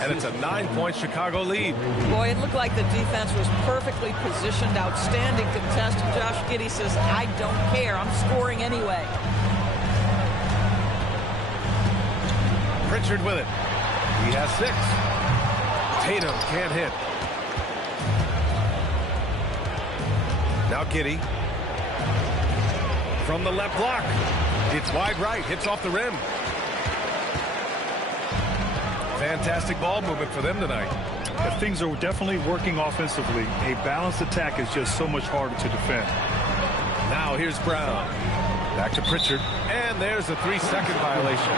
And it's a 9-point Chicago lead. Boy, it looked like the defense was perfectly positioned. Outstanding contest. And Josh Giddey says, I don't care. I'm scoring anyway. Pritchard with it. He has 6. Tatum can't hit. Now Giddey. From the left block. It's wide right. Hits off the rim. Fantastic ball movement for them tonight. But things are definitely working offensively. A balanced attack is just so much harder to defend. Now here's Brown. Back to Pritchard. And there's a 3-second violation.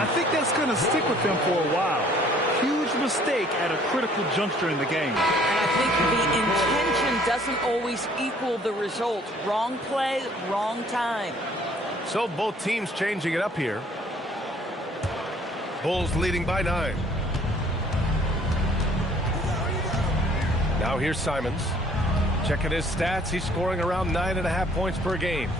I think that's going to stick with them for a while. Huge mistake at a critical juncture in the game. And I think the intention doesn't always equal the result. Wrong play, wrong time. So both teams changing it up here. Bulls leading by 9. Now here's Simons. Checking his stats. He's scoring around 9.5 points per game.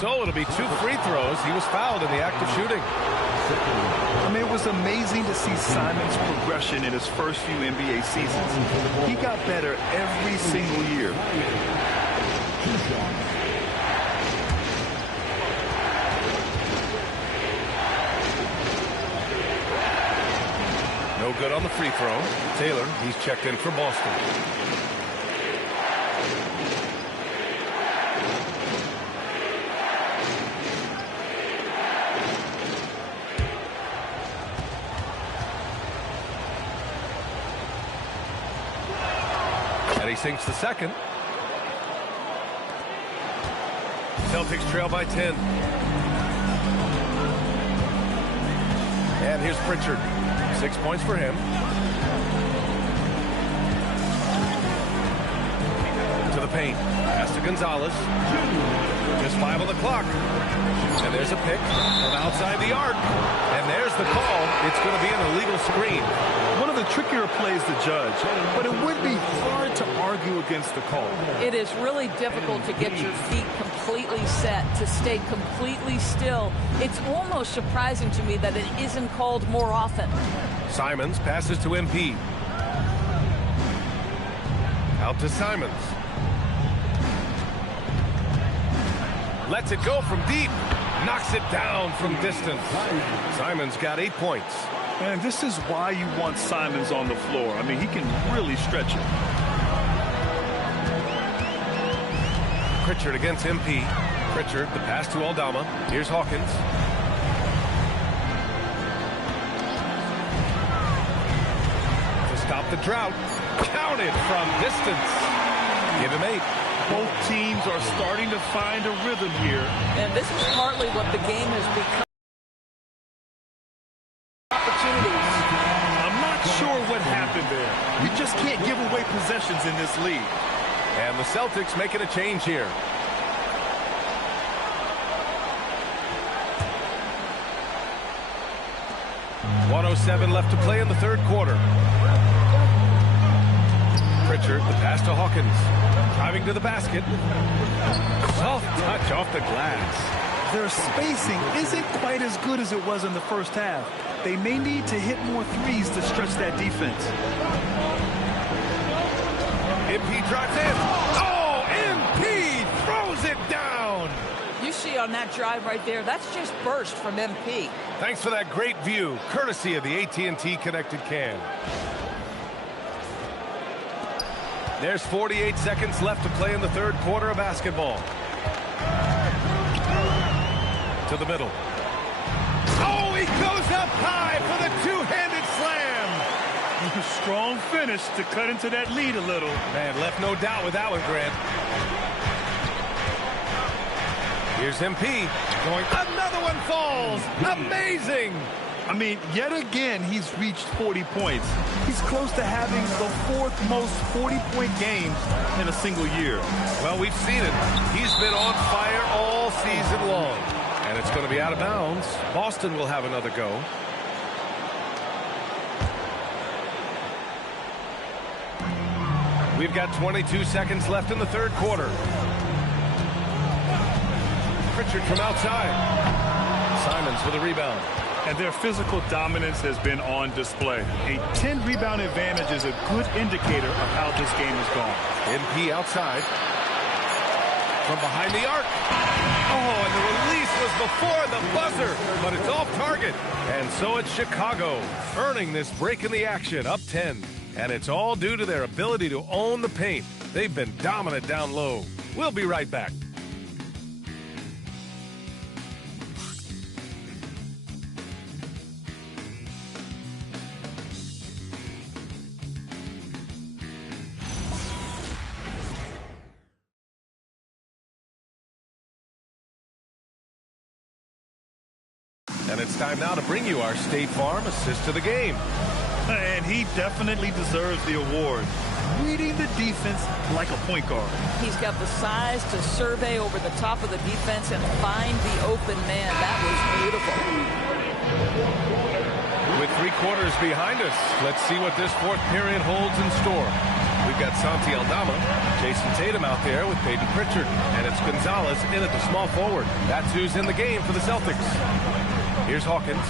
So it'll be 2 free throws. He was fouled in the act of shooting. I mean, it was amazing to see Simons' progression in his first few NBA seasons. He got better every single year. No good on the free throw. Taylor, he's checked in for Boston. And he sinks the second. Celtics trail by 10. And here's Pritchard. 6 points for him. To the paint. Pass to Gonzalez. Just 5 on the clock. And there's a pick from outside the arc. And there's the call. It's going to be an illegal screen. One of the trickier plays to judge, but it would be hard to argue against the call. It is really difficult to get your feet completely set, to stay completely still. It's almost surprising to me that it isn't called more often. Simons passes to MP. Out to Simons. Lets it go from deep. Knocks it down from distance. Simons got 8 points. And this is why you want Simons on the floor. I mean, he can really stretch it. Pritchard against MP. Pritchard, the pass to Aldama. Here's Hawkins. To stop the drought. Counted from distance. Give him 8. Both teams are starting to find a rhythm here. And this is partly what the game has become. Opportunities. I'm not sure what happened there. You just can't give away possessions in this league. And the Celtics making a change here. .107 left to play in the third quarter. Pritchard, the pass to Hawkins. Driving to the basket. Soft touch off the glass. Their spacing isn't quite as good as it was in the first half. They may need to hit more threes to stretch that defense. MP drives in. Oh, MP throws it down. You see on that drive right there, that's just burst from MP. Thanks for that great view, courtesy of the AT&T Connected Cam. There's 48 seconds left to play in the third quarter of basketball. To the middle. Oh, he goes up high for the two-handed slam. Strong finish to cut into that lead a little. Man, left no doubt with that one, Grant. Here's MP going. Another one falls. Amazing. I mean, yet again, he's reached 40 points. He's close to having the fourth most 40-point games in a single year. Well, we've seen it. He's been on fire all season long. And it's going to be out of bounds. Boston will have another go. We've got 22 seconds left in the third quarter. Pritchard from outside. Simons with a rebound. And their physical dominance has been on display. A 10-rebound advantage is a good indicator of how this game has gone. MP outside. From behind the arc. Oh, and the release was before the buzzer, but it's off target. And so it's Chicago, earning this break in the action, up 10. And it's all due to their ability to own the paint. They've been dominant down low. We'll be right back. And it's time now to bring you our State Farm assist to the game. And he definitely deserves the award. Reading the defense like a point guard. He's got the size to survey over the top of the defense and find the open man. That was beautiful. With 3 quarters behind us, let's see what this fourth period holds in store. We've got Santi Aldama, Jason Tatum out there with Peyton Pritchard, and it's Gonzalez in at the small forward. That's who's in the game for the Celtics. Here's Hawkins.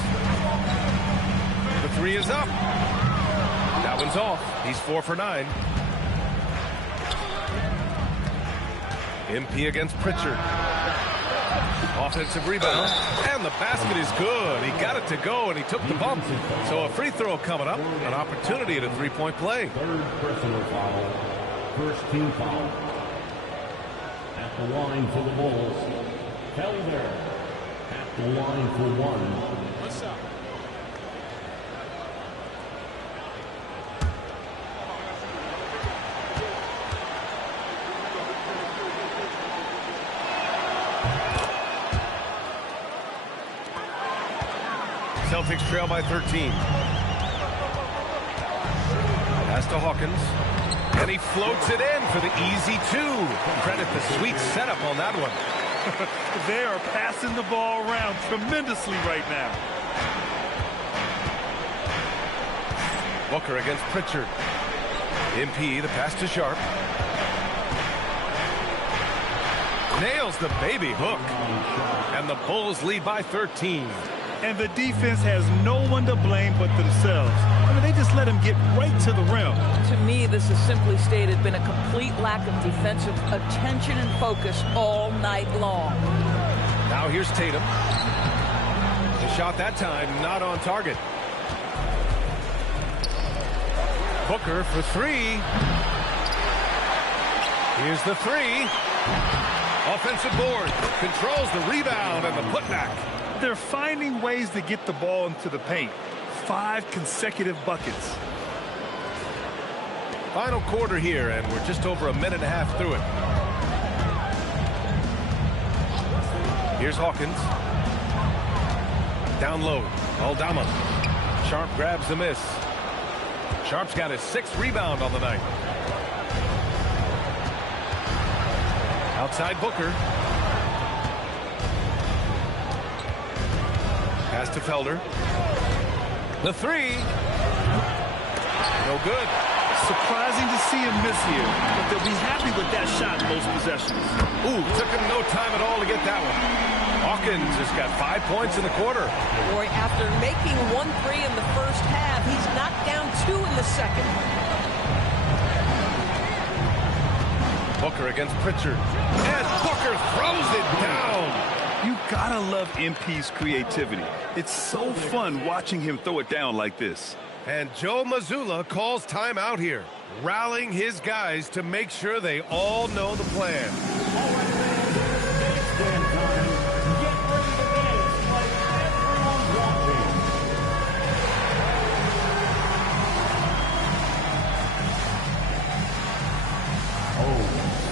The 3 is up. That one's off. He's 4 for 9. MP against Pritchard. Offensive rebound. And the basket is good. He got it to go, and he took the bump. So a free throw coming up. An opportunity at a three-point play. Third personal foul. First team foul. At the line for the Bulls. Helder. At the line for 1. What's up? Celtics trail by 13. Pass to Hawkins. And he floats it in for the easy 2. Credit the sweet setup on that one. They are passing the ball around tremendously right now. Booker against Pritchard. MP, the pass to Sharp. Nails the baby hook. And the Bulls lead by 13. And the defense has no one to blame but themselves. I mean, they just let him get right to the rim. To me, this has simply stated been a complete lack of defensive attention and focus all night long. Now here's Tatum. The shot that time not on target. Booker for 3. Here's the 3. Offensive board. Controls the rebound and the putback. They're finding ways to get the ball into the paint. 5 consecutive buckets. Final quarter here, and we're just over a minute and a half through it. Here's Hawkins. Down low. Aldama. Sharp grabs the miss. Sharp's got his 6th rebound on the night. Outside Booker. Pass to Felder. The 3. No good. Surprising to see him miss here, but they'll be happy with that shot most possessions. Ooh, took him no time at all to get that one. Hawkins has got 5 points in the quarter. Boy, after making 1 3 in the first half, he's knocked down 2 in the second. Booker against Pritchard. And Booker throws it down. You gotta love MP's creativity. It's so fun watching him throw it down like this. And Joe Mazzulla calls timeout here, rallying his guys to make sure they all know the plan.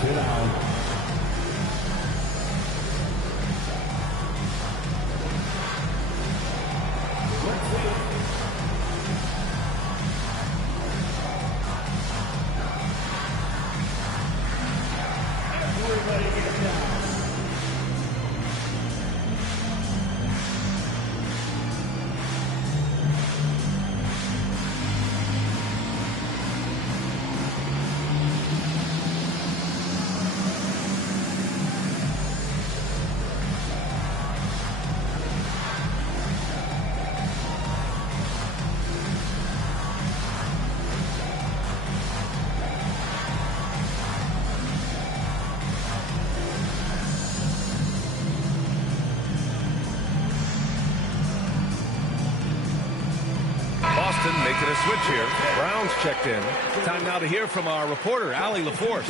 Sit down. Everybody get down. Making a switch here. Brown's checked in. Time now to hear from our reporter, Allie LaForce.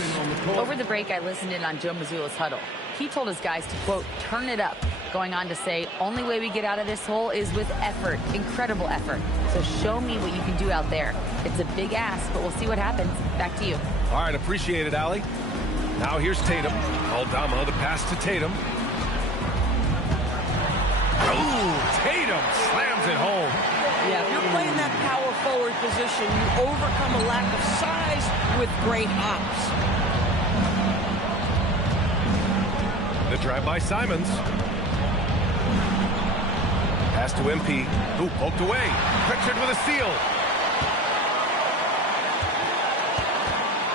Over the break, I listened in on Joe Mazzulla's huddle. He told his guys to, quote, turn it up, going on to say, only way we get out of this hole is with effort, incredible effort. So show me what you can do out there. It's a big ask, but we'll see what happens. Back to you. All right, appreciate it, Allie. Now here's Tatum. Aldama, the pass to Tatum. Oh, Tatum slams it home. Yeah, if you're playing that power forward position, you overcome a lack of size with great hops. The drive by Simons. Pass to MP. Ooh, poked away. Pritchard with a steal.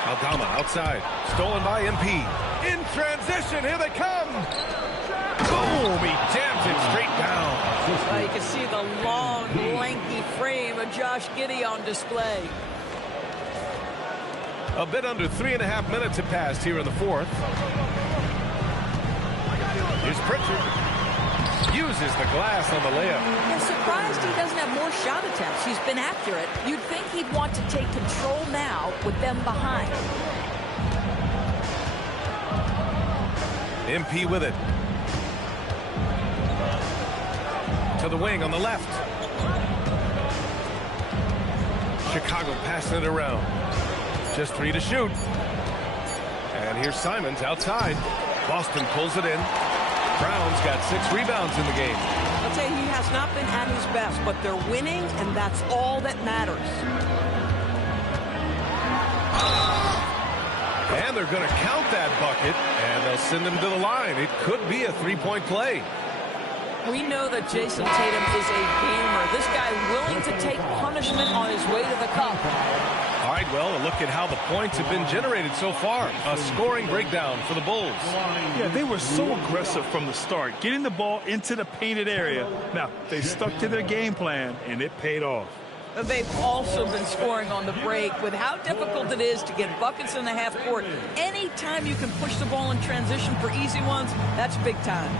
Aldama outside. Stolen by MP. In transition, here they come. Boom, he jams it straight down. You can see the long, lanky frame of Josh Giddey on display. A bit under 3.5 minutes have passed here in the 4th. Here's Pritchard. Uses the glass on the layup. I'm surprised he doesn't have more shot attempts. He's been accurate. You'd think he'd want to take control now with them behind. MP with it. To the wing on the left. Chicago passing it around. Just 3 to shoot. And here's Simons outside. Boston pulls it in. Brown's got 6 rebounds in the game. I'll tell you, he has not been at his best, but they're winning, and that's all that matters. And they're going to count that bucket, and they'll send him to the line. It could be a 3-point play. We know that Jason Tatum is a gamer. This guy willing to take punishment on his way to the cup. All right, well, a look at how the points have been generated so far. A scoring breakdown for the Bulls. Yeah, they were so aggressive from the start, getting the ball into the painted area. Now, they stuck to their game plan, and it paid off. They've also been scoring on the break. With how difficult it is to get buckets in the half court, anytime you can push the ball in transition for easy ones, that's big time.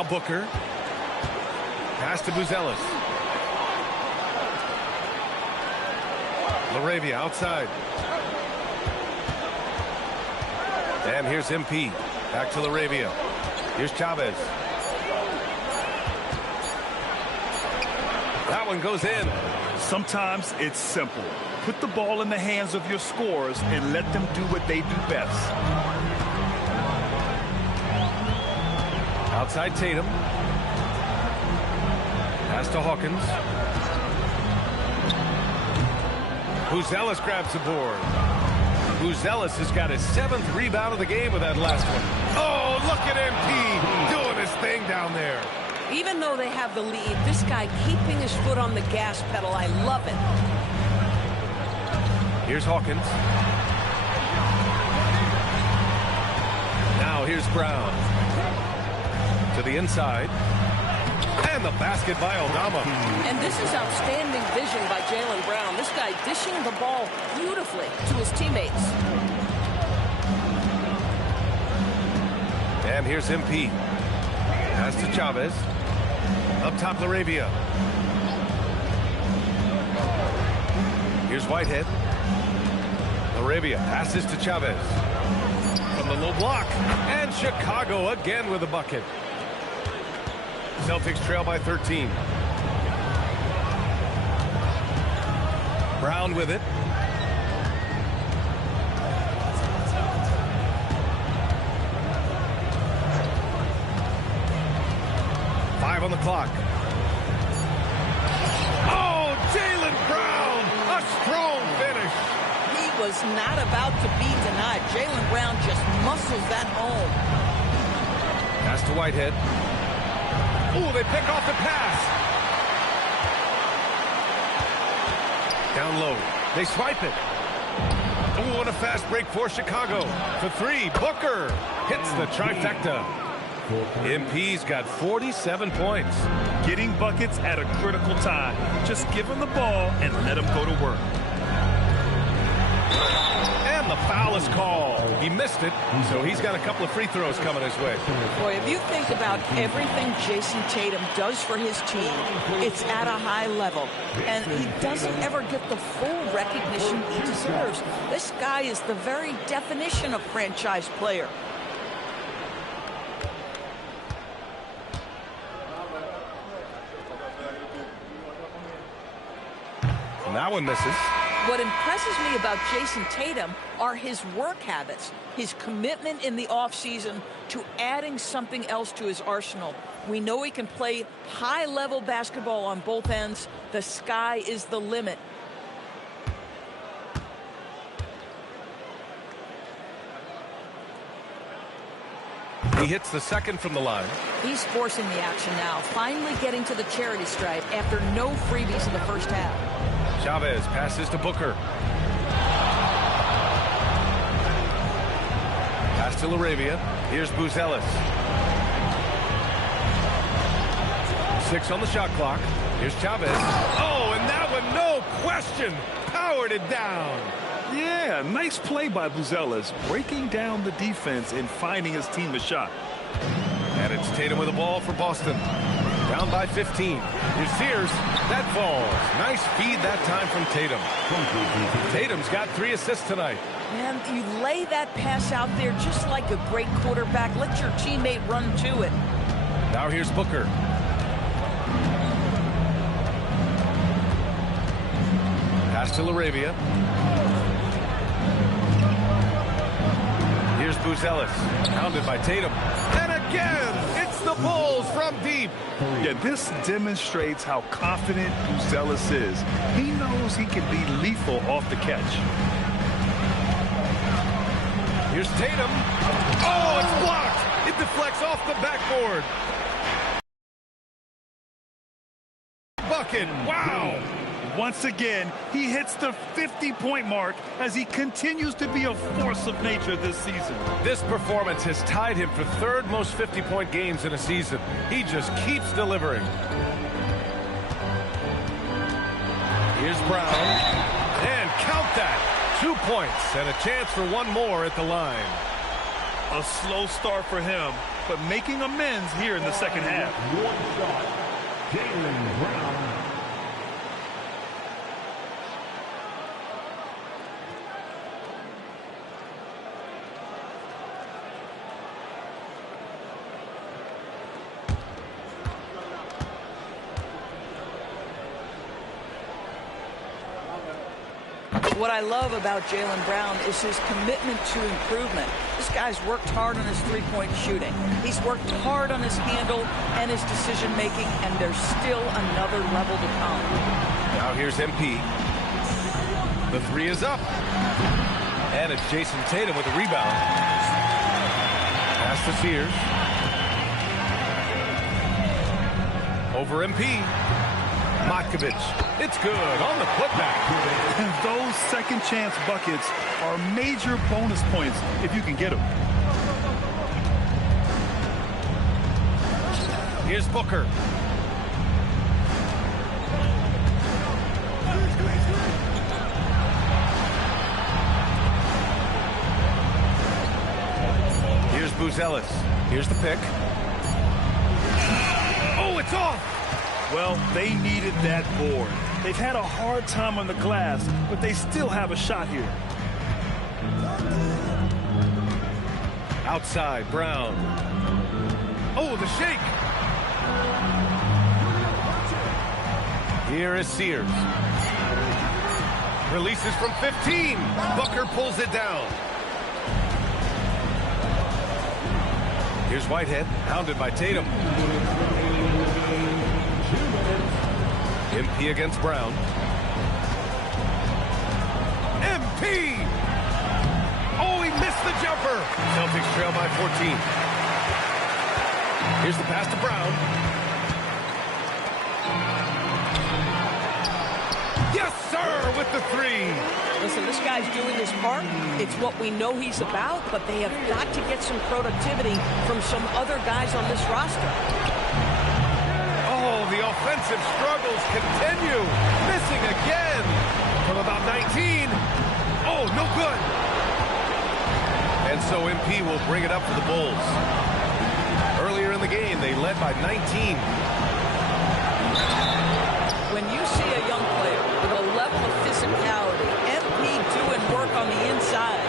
Now Booker. Pass to Buzelis. LaRavia outside. And here's MP. Back to LaRavia. Here's Chavez. That one goes in. Sometimes it's simple. Put the ball in the hands of your scorers and let them do what they do best. Outside Tatum. Pass to Hawkins. Buzelis grabs the board. Buzelis has got his 7th rebound of the game with that last one. Oh, look at MP doing his thing down there. Even though they have the lead, this guy keeping his foot on the gas pedal, I love it. Here's Hawkins. Now here's Brown. To the inside. And the basket by Aldama. And this is outstanding vision by Jaylen Brown. This guy dishing the ball beautifully to his teammates. And here's MP. Pass to Chavez. Up top, LaRavia. Here's Whitehead. LaRavia passes to Chavez. From the low block. And Chicago again with a bucket. Celtics trail by 13. Brown with it. Five on the clock. Oh, Jaylen Brown! A strong finish. He was not about to be denied. Jaylen Brown just muscles that home. Pass to Whitehead. Oh, they pick off the pass. Down low. They swipe it. Oh, and a fast break for Chicago. For three, Booker hits the trifecta. MP's got 47 points. Getting buckets at a critical time. Just give him the ball and let him go to work. And the foul is called. He missed it, so he's got a couple of free throws coming his way. Boy, if you think about everything Jason Tatum does for his team, it's at a high level. And he doesn't ever get the full recognition he deserves. This guy is the very definition of franchise player. And that one misses. What impresses me about Jason Tatum are his work habits, his commitment in the offseason to adding something else to his arsenal. We know he can play high-level basketball on both ends. The sky is the limit. He hits the second from the line. He's forcing the action now, finally getting to the charity stripe after no freebies in the first half. Chavez passes to Booker. Pass to LaRavia. Here's Buzelis. 6 on the shot clock. Here's Chavez. Oh, and that one, no question, powered it down. Yeah, nice play by Buzelis, breaking down the defense and finding his team a shot. And it's Tatum with the ball for Boston. Down by 15. Here's Sears. That falls. Nice feed that time from Tatum. Tatum's got 3 assists tonight. And you lay that pass out there just like a great quarterback. Let your teammate run to it. Now here's Booker. Pass to LaRavia. Here's Buzelis. Pounded by Tatum. And again, it's the Bulls from deep. Yeah, this demonstrates how confident Buzelis is. He knows he can be lethal off the catch. Here's Tatum. Oh, it's blocked. It deflects off the backboard. Bucket. Wow. Once again, he hits the 50-point mark as he continues to be a force of nature this season. This performance has tied him for 3rd most 50-point games in a season. He just keeps delivering. Here's Brown. And count that. 2 points and a chance for one more at the line. A slow start for him, but making amends here in the second half. One shot, Jaylen Brown. What I love about Jaylen Brown is his commitment to improvement. This guy's worked hard on his three-point shooting. He's worked hard on his handle and his decision-making, and there's still another level to come. Now here's MP. The three is up. And it's Jason Tatum with the rebound. Pass to Sears. Over MP. Matkovic. It's good on the putback. And those second chance buckets are major bonus points if you can get them. Here's Booker. Here's Buzelis. Here's the pick. Oh, it's off. Well, they needed that board. They've had a hard time on the glass, but they still have a shot here. Outside, Brown. Oh, the shake. Here is Sears. Releases from 15. Booker pulls it down. Here's Whitehead, hounded by Tatum. MP against Brown. MP! Oh, he missed the jumper. Celtics trail by 14. Here's the pass to Brown. Yes, sir, with the three. Listen, this guy's doing his part. It's what we know he's about, but they have got to get some productivity from some other guys on this roster. Oh, the offensive struggles continue. Missing again from about 19. Oh, no good. And so MP will bring it up for the Bulls. Earlier in the game, they led by 19. When you see a young player with a level of physicality, MP doing work on the inside.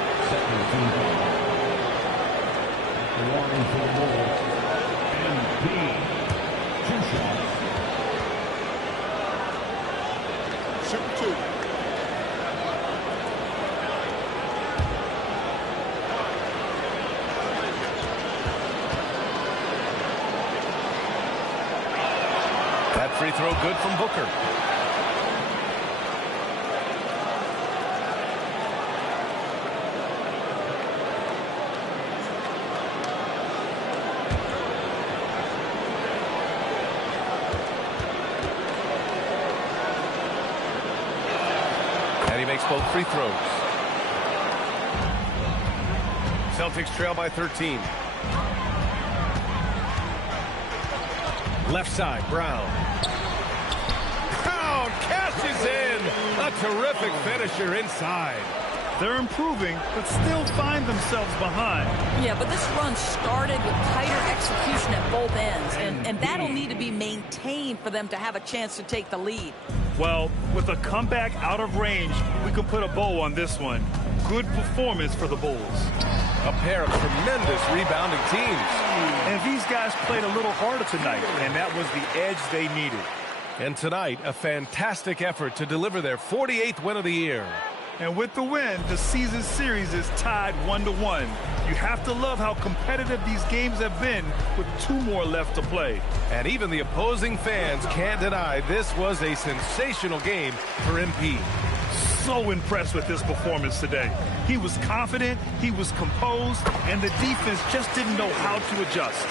Warning for the Bulls. MP. 2 shots. Shoot 2. That free throw good from Booker. And he makes both free throws. Celtics trail by 13. Left side, Brown. Brown cashes in. A terrific finisher inside. They're improving, but still find themselves behind. Yeah, but this run started with tighter execution at both ends, and that'll need to be maintained for them to have a chance to take the lead. Well, with a comeback out of range, we can put a bow on this one. Good performance for the Bulls. A pair of tremendous rebounding teams. And these guys played a little harder tonight, and that was the edge they needed. And tonight, a fantastic effort to deliver their 48th win of the year. And with the win, the season series is tied 1-1. You have to love how competitive these games have been with 2 more left to play. And even the opposing fans can't deny this was a sensational game for MP. So impressed with his performance today. He was confident, he was composed, and the defense just didn't know how to adjust.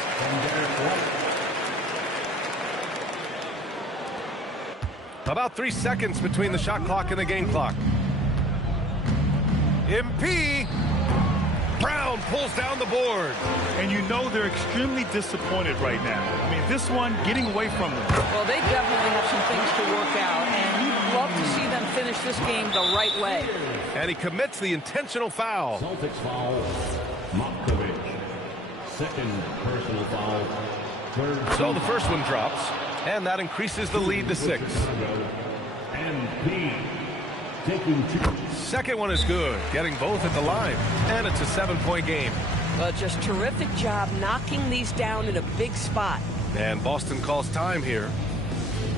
About 3 seconds between the shot clock and the game clock. MP. Brown pulls down the board. And you know they're extremely disappointed right now. I mean, this one getting away from them. Well, they definitely have some things to work out, and you'd love to see them finish this game the right way. And he commits the intentional foul. Celtics foul. Matkovic. Second personal foul. So the first one drops, and that increases the lead to 6. MP taking 2. Second one is good, getting both at the line, and it's a 7-point game. Well, just terrific job knocking these down in a big spot. And Boston calls time here.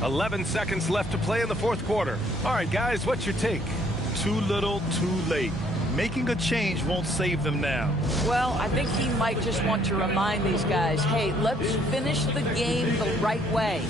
11 seconds left to play in the fourth quarter. All right, guys, what's your take? Too little, too late. Making a change won't save them now. Well, I think he might just want to remind these guys, hey, let's finish the game the right way.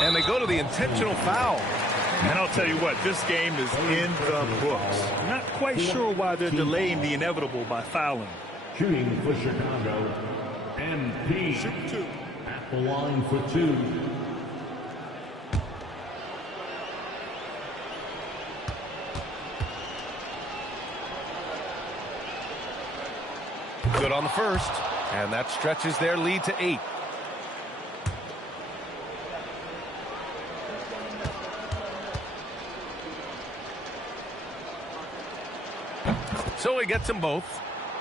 And they go to the intentional foul. And I'll tell you what, this game is in the books. Not quite sure why they're delaying the inevitable by fouling. Shooting for Chicago. MP at the line for 2. Good on the first, and that stretches their lead to 8. So he gets them both,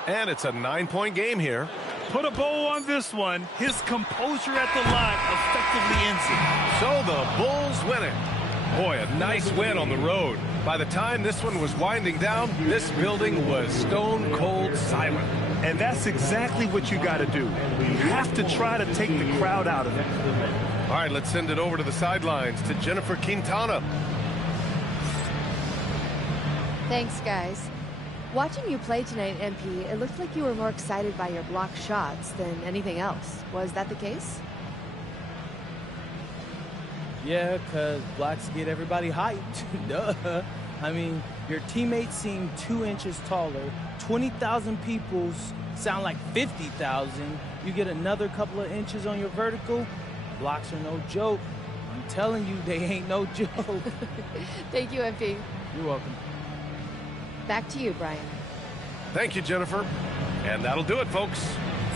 and it's a 9-point game here. Put a bow on this one. His composure at the line effectively ends it. So the Bulls win it. Boy, a nice win on the road. By the time this one was winding down, this building was stone cold silent. And that's exactly what you got to do. You have to try to take the crowd out of it. All right, let's send it over to the sidelines to Jennifer Quintana. Thanks, guys. Watching you play tonight, MP, it looked like you were more excited by your block shots than anything else. Was that the case? Yeah, because blocks get everybody hyped. Duh. I mean, your teammates seem 2 inches taller. 20,000 people sound like 50,000. You get another couple of inches on your vertical. Blocks are no joke. I'm telling you, they ain't no joke. Thank you, MP. You're welcome. Back to you, Brian. Thank you, Jennifer. And that'll do it, folks.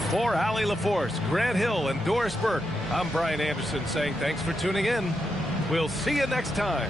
For Allie LaForce, Grant Hill, and Doris Burke, I'm Brian Anderson saying thanks for tuning in. We'll see you next time.